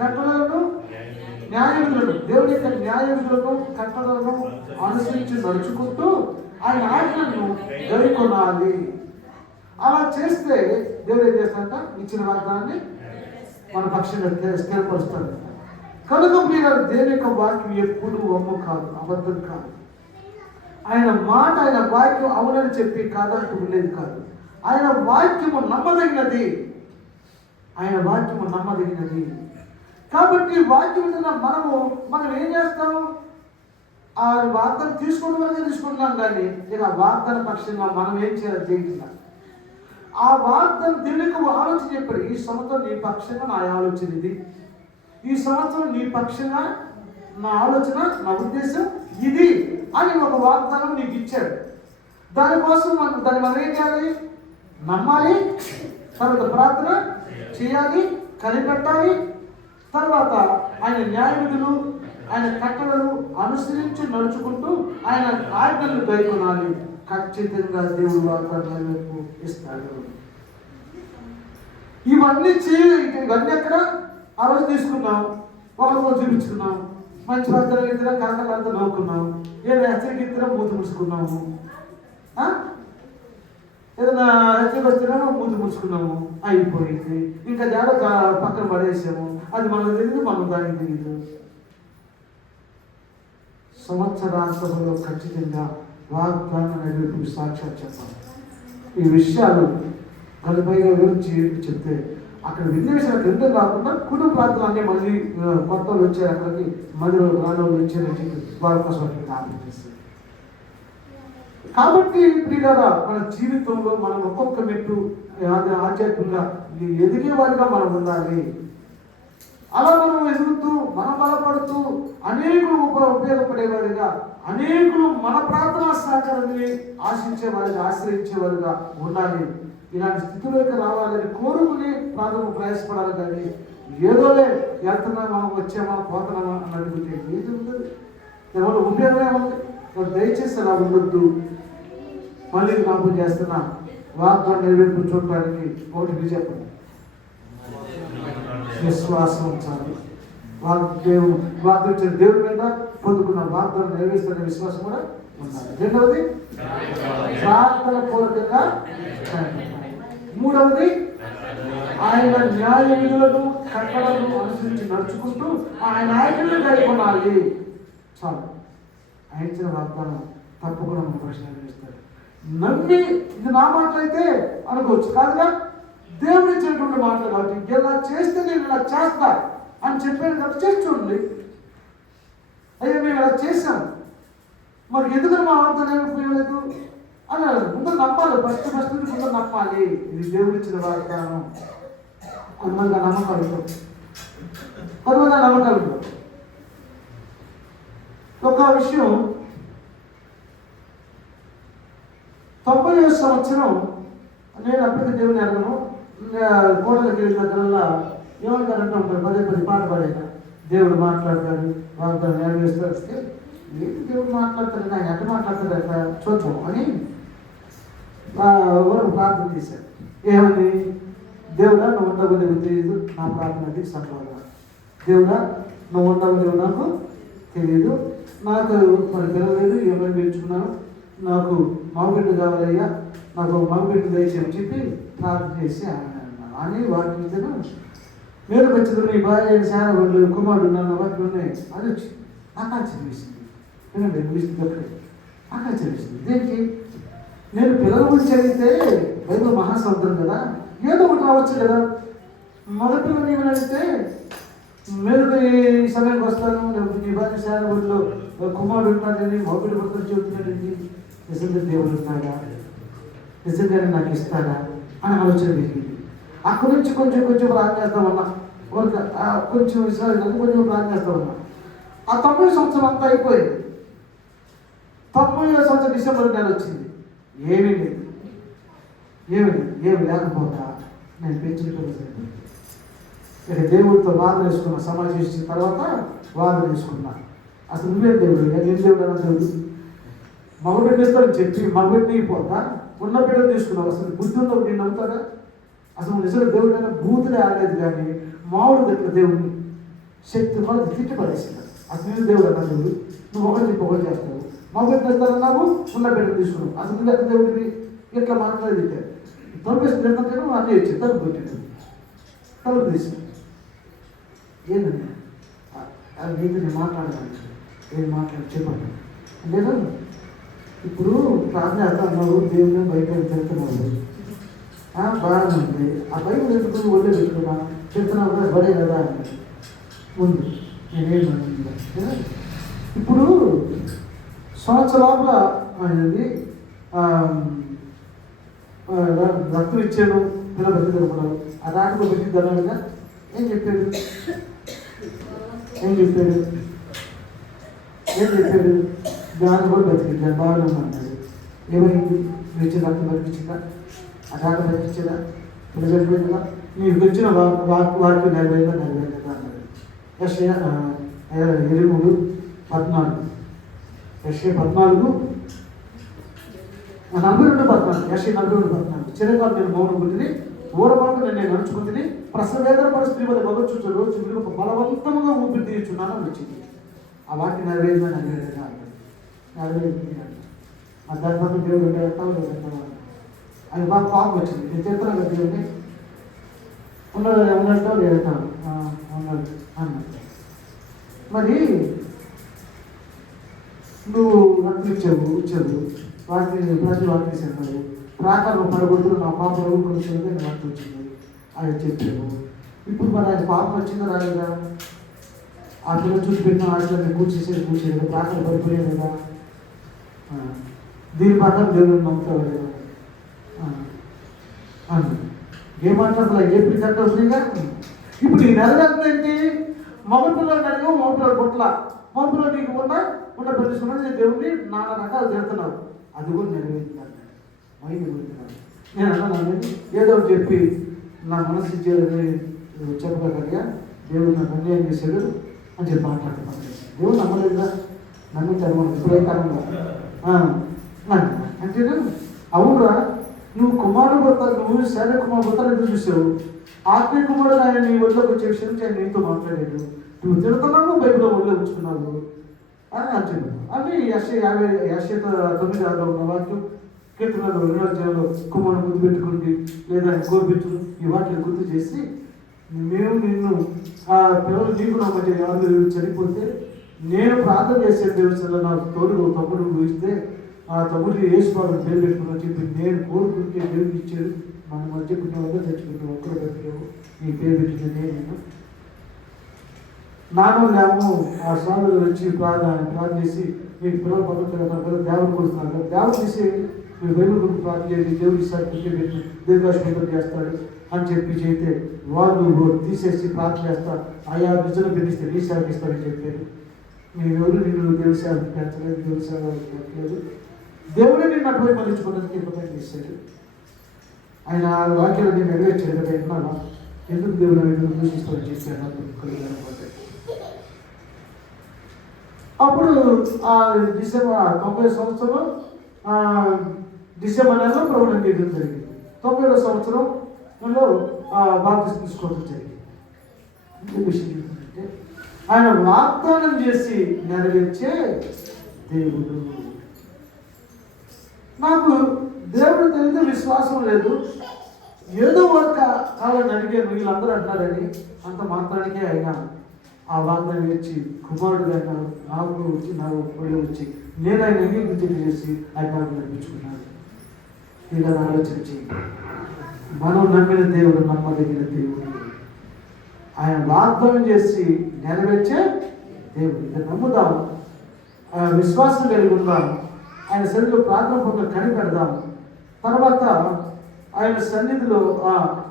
కట్టడలను న్యాయ విధులను దేవుని యొక్క న్యాయ విధులను కట్టడలను అనుసరించి నడుచుకుంటూ ఆయన ఆజ్ఞలను గైకొనాలి. అలా చేస్తే దేవుడు ఏం చేస్తాడంట? ఇచ్చిన వాగ్దానాన్ని మన పక్షంగా స్థిరపరుస్తాడు. కనుక మీరు దేవుని యొక్క వాక్యం ఎప్పుడు వమ్ము కాదు, అబద్ధం కాదు. ఆయన మాట, ఆయన వాక్యం అవునని చెప్పి కాదంటూ ఉండేది కాదు. ఆయన వాక్యము నమ్మదగినది, ఆయన వాక్యము నమ్మదగినది. కాబట్టి వాక్యం వింటున్న మనం ఏం చేస్తాం? ఆ వార్తను తీసుకోవడం వరకే తీసుకుంటున్నాం, కానీ ఇక వార్తల పక్షంగా మనం ఏం చేయాలి జీవితం? ఆ వార్తను దేవునికి ఆలోచన చెప్పాడు. ఈ సంవత్సరం నీ పక్షంగా నా ఆలోచన ఇది, ఈ సంవత్సరం నీ పక్షంగా నా ఆలోచన, నా ఉద్దేశం ఇది అని ఒక వాగ్దానం నీకు ఇచ్చాడు. దానికోసం దాన్ని మనం ఏం చేయాలి? నమ్మాలి, తర్వాత ప్రార్థన చేయాలి, కనిపెట్టాలి, తర్వాత ఆయన న్యాయవిధులు, ఆయన కట్టడలు అనుసరించి నడుచుకుంటూ ఆయన ఆజ్ఞలు గైకొనాలి. ఖచ్చితంగా దేవుడు వాగ్దానం వైపు ఇస్తాడు. ఇవన్నీ ఎక్కడ ఆ రోజు తీసుకున్నాం, ఒకరికొకరు చూపించుకున్నాం, మంచి భర్తలు ఇద్దరు కరెంట్ నవ్వుకున్నాం, ఏదైనా హెచ్చరిక ఇద్దరం మూతి ముడుచుకున్నాము, ఏదైనా హెచ్చరిక వస్తేనేమో మూతి ముడుచుకున్నాము, అయిపోయింది. ఇంకా జాడ పక్కన పడేసాము, అది మనకు తెలియదు, మనం దానికి తెలియదు. సంవత్సరాంతంలో ఖచ్చితంగా వాగ్దానం నెరవేర్పు సాక్షాత్ చెప్పాలి. ఈ విషయాలు గలపైగా వివరించి చెప్తే అక్కడ విన్న విషయాలు రెండో కాకుండా కుటుంబ ప్రాంతాలు అన్నీ మళ్ళీ కొత్త వాళ్ళు వచ్చారు, అక్కడికి మధ్యలో రానోళ్ళు వచ్చారని చెప్పి వాళ్ళ కోసం జ్ఞాపకం చేస్తారు. కాబట్టి ప్రియులారా, మన జీవితంలో మనం ఒక్కొక్క మెట్టు ఆధ్యాత్మికంగా ఎదిగే వారిగా మనం ఉండాలి. అలా మనం ఎదుగుతూ, మనం బలపడుతూ, అనేకులు ఉపయోగపడేవారిగా, అనేకులు మన ప్రార్థనా సహకారాన్ని ఆశించేవారిగా, ఆశ్రయించేవారిగా ఉండాలి. ఇలాంటి స్థితిలోకి రావాలని కోరుకుని ప్రార్థన ప్రయాసపడాలి. కానీ ఏదోలే వెళ్తున్నామా, వచ్చామా, పోతున్నామా అని అడిగితే ఏది ఉండదు, ఎవరు ఉపయోగమే ఉంది. దయచేసి అలా ఉండొద్దు. మళ్ళీ జ్ఞాపకం చేస్తున్నా, వాగ్దానం నెరవేర్పు చూడటానికి ఒకటి చెప్పండి, విశ్వాసం ఉంచాలి. వాగ్దానం దేవుడి మీద పొందుకున్న వాగ్దానం నెరవేరుస్తున్న విశ్వాసం కూడా ఉండాలి. రెండవది ప్రార్థన పూర్వకంగా. మూడవది ఆయన న్యాయ విధులను, కట్టడలను అనుసరించి నడుచుకుంటూ ఆయన ఆజ్ఞలను కైకొనాలి. చాలు, ఆయన ఇచ్చిన వాగ్దానం తప్పకుండా మన ప్రశ్న చేస్తాడు. నమ్మి ఇది నా మాటలైతే అనుకోవచ్చు, కాదుగా దేవుడు ఇచ్చినటువంటి మాటలు కాబట్టి ఇలా చేస్తే నేను ఇలా చేస్తా అని చెప్పాను కాబట్టి చేసి చూడండి. అయ్యో మేము ఇలా చేసాం, మరి ఎందుకని మా వార్తలు ఏమి ఉపయోగలేదు అని ముందు నమ్మాలి. ఫస్ట్ ముందు నమ్మాలి. ఇది దేవుడు ఇచ్చిన వాగ్దానం. కొంతమంది నమ్మకాలు, కొంతమంది నమ్మకాలు. ఒక విషయం, 90వ సంవత్సరం నేను అప్పటికి దేవుని అడగను, కోటలకు వెళ్ళిన దగ్గరల్లా ఏమంటారంటే ఉంటారు, పదే పాట పాడేట దేవుడు మాట్లాడతాడు, వాగ్దానం నెరవేరుస్తాడు. ఏంటి దేవుడు మాట్లాడతాడు, ఆయన ఎట్లా మాట్లాడతాడు చూద్దాం అని వరకు ప్రార్థన చేశాడు. ఏమని? దేవుడా నువ్వు ఉండవు నీకు తెలియదు, నా ప్రార్థనకి సంపాదన. దేవుడా నువ్వు ఉండవు నాకు తెలియదు, నాకు మరి పిల్లలేదు, ఏమైనా పెంచుకున్నాను, నాకు మగబిడ్డ కావాలయ్యా, నాకు మగబిడ్డ దయచేసి చెప్పి ప్రార్థన చేసి అని వాటి మీద మీరు వచ్చింది నీ భార్య చాలా వాళ్ళు కుమారుడు నన్ను వాటి ఉన్నాయి అని వచ్చి ఆకాంక్ష వేసింది. వినండి, ముగిస్తుంది ఆకాంక్ష వేసింది. దేనికి? నేను పిల్లల గురించి అడిగితే బైబిల్ మహాసముద్రం కదా, ఏదో ఒకటి రావచ్చు కదా. మగ పిల్లలు ఏమని అడిగితే మీరు ఈ సమయానికి వస్తాను, నీ భార్య చాలా ఊళ్ళో కుమారుడు ఉంటాడని, మగబిడ్డ భక్తులు చెబుతున్నాడండి, నిజంగా దేవుడు ఉంటాడా, నిజంగానే నాకు ఇస్తాడా అని ఆలోచన జరిగింది. అక్కడి నుంచి కొంచెం ప్రార్థన చేస్తా ఉన్నా, కొంచెం విశ్వాసం కొంచెం ప్రార్థన చేస్తా ఉన్నా. ఆ 90వ సంవత్సరం అంతా అయిపోయింది. 90వ సంవత్సరం డిసెంబర్ నెల వచ్చింది. ఏమీ లేదు, ఏమి లేకపోతా నేను పెంచుకుంటున్నాను. ఇక దేవుడితో వాదన వేసుకున్నా, సమాజం చేసిన తర్వాత వాదన వేసుకున్నా. అసలు నువ్వేం దేవుడు, నేను దేవుడు అన్న దేవుడు, మగబిడ్డ ఇస్తాడని చెప్పి మగబిడ్డని పోతా ఉన్న బిడ్డను తీసుకున్నావు. అసలు బుద్ధి ఉందో నేను నమ్ముతాడా? అసలు నిజంగా దేవుడు అయినా బూతులే ఆడలేదు, కానీ మామూలు దగ్గర దేవుడిని శక్తి కూడా తిట్టి పడేసింది. అసలు నేను దేవుడు అన్న దేవుడు, నువ్వు ఒకటి చెప్పి ఒకటి చేస్తావు, మగబిడ్డ ఇస్తాడన్నావు, ఉన్న బిడ్డను తీసుకున్నావు. అసలు నువ్వు ఎక్కడ దేవుడివి ఇట్లా మాట్లాడి తిట్టాడు. తొలిపేసి తింటే అన్నీ వచ్చి తలుపు పెట్టాడు, తలుపు తీసి ఏంటండి నీకు నేను మాట్లాడతాను, ఏం మాట్లాడి చెప్పండి. లేదు ఇప్పుడు ప్రార్థన చేస్తున్నావు, దేవుని బైబిల్ తిడుతున్నావు, బాగానే ఉంది. ఆ బైబిల్ ఎందుకు ఒళ్ళే పెట్టుకున్నా, తిడుతున్నావు కదా, బడే కదా అని ముందు నేనేం. ఇప్పుడు సంవత్సరాలుగా అనేది రక్తం ఇచ్చాను, పిల్ల బతికడం ఆ దాంట్లో బతికిద్దన్నాడుగా. ఏం చెప్పాడు ఏం చెప్పాడు ఏం చెప్పాడు దాన్ని కూడా బతికిద్దాను, బాగానే అన్నాడు. ఏమైంది? నువ్వు ఇచ్చిన రక్తం బతికించిందా? ఆ దాంట్లో బతికించదా? పిల్ల చనిపోయిందా? నీకు వచ్చిన వాక్యం నెరవేదా నెరవేదా అన్నాడు. యెషయా 23:14, యెషయా 42:14, యెషయా 42:14. చిరకాలం నేను మౌనం గుర్తిని ఊరపడక నేను నడుచుకుంటుని ప్రసవేదన పరిస్థితి వల్ల భగవచ్చున్న రోజు మీరు ఒక బలవంతముగా ఊపిరి తీర్చున్నాను అని వచ్చింది. ఆ వాక్యం నెరవేరుదా నెరవేరుదా అన్నాడు. నెరవేరుతుంది అన్నాడు. ఆ దాని పక్కన దేవుడు వెళ్తావు వెళ్తావు అది బాగా పాపం వచ్చింది. నేను చెప్తున్నాను కదా దేవుడిని, ఉన్నట్టు వెళ్తాను ఉన్నాడు అన్నాడు. మరి నువ్వు రక్తం ఇచ్చావు వాటిని ప్రజలు వాటిసేసారు, ప్రాకారం పడగొడుతున్న నా పాప రూపొందించింది నేను రక్తం వచ్చింది అది చెప్పావు. ఇప్పుడు మరి అది పాపం వచ్చిందా రాలేదా? ఆ పిల్ల చూసి పెట్టిన వాటిని కూర్చేది ప్రాకారం పడిపోయాయి కదా. దీని ప్రకారం దేవుడు నమ్ముతావు లేదా అన్నాడు. ఏమంటారు? ఎప్పుడు కరెక్ట్ అవుతుందిగా. ఇప్పుడు ఈ నెరవేరుతుందేంటి? మగపిల్లలు అడిగా మగపిల్లలు పుట్ల మగపిల్లలు నీకు ఉన్న ప్రతిష్ఠ దేవుడిని నానా రకాలు తిడుతున్నావు, అది కూడా నెరవేరుతుంది అన్నాడు. మైండ్ పెడుతున్నాడు. నేను అన్నాను ఏదో చెప్పి నా మనసు ఇచ్చేదని చెప్పగలిగా దేవుడు నాకు అన్యాయం చేశాడు అని చెప్పి మాట్లాడుతున్నాను. దేవుడు నమ్మలేదుగా, నమ్మించాడు మనం ఎప్పుడైతే అంతేనా? అవునురా, నువ్వు కుమారుడు పోతారు, నువ్వు శరీర కుమారుడు పోతారు ఎందుకు చూసావు? ఆత్మీయ కుమారుడు ఆయన నీ ఒళ్ళోకి వచ్చే విషయం నుంచి ఆయన నీతో మాట్లాడాడు. నువ్వు తిడుతున్నావు, బైబిల్లో ఒళ్ళో ఉంచుకున్నావు అని అంటున్నాడు. అని యెషయా 9:6 ఉన్న వాక్యం, కీర్తనలో 2 కుమారుడు ముందు పెట్టుకుంది లేదా కోపించు ఈ వాక్యం గుర్తు చేసి, మేము నిన్ను ఆ పిల్లలు నీకు నా మధ్య ఎవరు చనిపోతే నేను ప్రార్థన చేసే దేవుడు నాకు తోడు తమ్ముడు ఇస్తే ఆ తమ్ముడికి యేసుబాబు పేరు పెట్టుకుని చెప్పి నేను కోరుకుంటే దేవుడికి ఇచ్చాడు. మన మధ్య పుట్టిన తెచ్చుకుంటే ఒక్కరు బతికేవు, నీ పేరు పెట్టింది నేను నాన్నలేమో ఆ స్వామిలో వచ్చి ప్రార్థన చేసి మీకు పిల్లలు పడుతున్నారు, దేవుడు కొడుతున్నారు కదా, దేవుడు తీసి మీరు బైబిల్ గురించి ప్రార్థన చేయండి, దేవుడు ఇస్తాడు, పెట్టి దీర్ఘాశం చేస్తాడు అని చెప్పి చేస్తే వాళ్ళు తీసేసి ప్రార్థన చేస్తారు. ఆయా నిజంగా పెరిగిస్తే నీ సేవకి ఇస్తాడని చెప్పారు. మీరెవరు నిన్ను దేవుడి సేవకి పెంచలేదు, దేవుడి సేవకి పెట్టలేదు, దేవుడే నిన్ను అటువై మళ్ళించుకోవడానికి ఇబ్బంది చేశాడు. ఆయన ఆ వాక్యాన్ని నెరవేర్చాడు కదా. ఎన్నాను ఎందుకు దేవుడు ఎందుకు దూషిస్తాడని చెప్పాను కలిగినటువంటి. అప్పుడు ఆ డిసెంబర్ 90 సంవత్సరం డిసెంబర్ నెలలో ప్రభుత్వం చేయడం జరిగింది. 90వ సంవత్సరంలో బాప్తిసం తీసుకోవడం జరిగింది. ఇంకో విషయం ఏంటంటే ఆయన వాగ్దానం చేసి నెరవేర్చే దేవుడు. నాకు దేవుడు తెలియదు, విశ్వాసం లేదు, ఏదో ఒక కాలం అడిగాను వీళ్ళందరూ అంటున్నారని అంత మాత్రానికే అయినా ఆ వాగ్దానం ఇచ్చి కుమారుడుగా నాకు వచ్చి నా ఒళ్ళు వచ్చి నేను ఆయన అంగీకరించి చేసి ఆయన నడిపించుకున్నాను. ఇలా ఆలోచన చేయండి. మనం నమ్మిన దేవుడు నమ్మదగిన దేవుడు, ఆయన వాగ్దానం చేసి నెరవేర్చే దేవుడు. ఇది నమ్ముదాం, విశ్వాసం కలిగి ఉందాం, ఆయన సన్నిధిలో ప్రార్థన పొందులు కనిపెడదాం. తర్వాత ఆయన సన్నిధిలో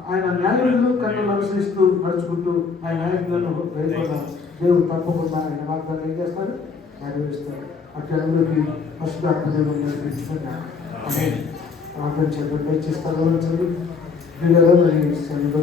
ఆయన న్యాయములు కన్నులు అనుసరిస్తూ నడుచుకుంటూ ఆయన న్యాయములను వెళ్ళిపోతాం. దేవుడు తప్పకుండా ఆయన వాగ్దానం ఏం చేస్తాడు? నెరవేరుస్తాడు. అట్లా అందరికీ పరిశుద్ధాత్మ దేవుడు నడిపించుకుంటాడు. ప్రార్థన చేద్దాం. దయచేస్తారు మరి సన్నిధిలో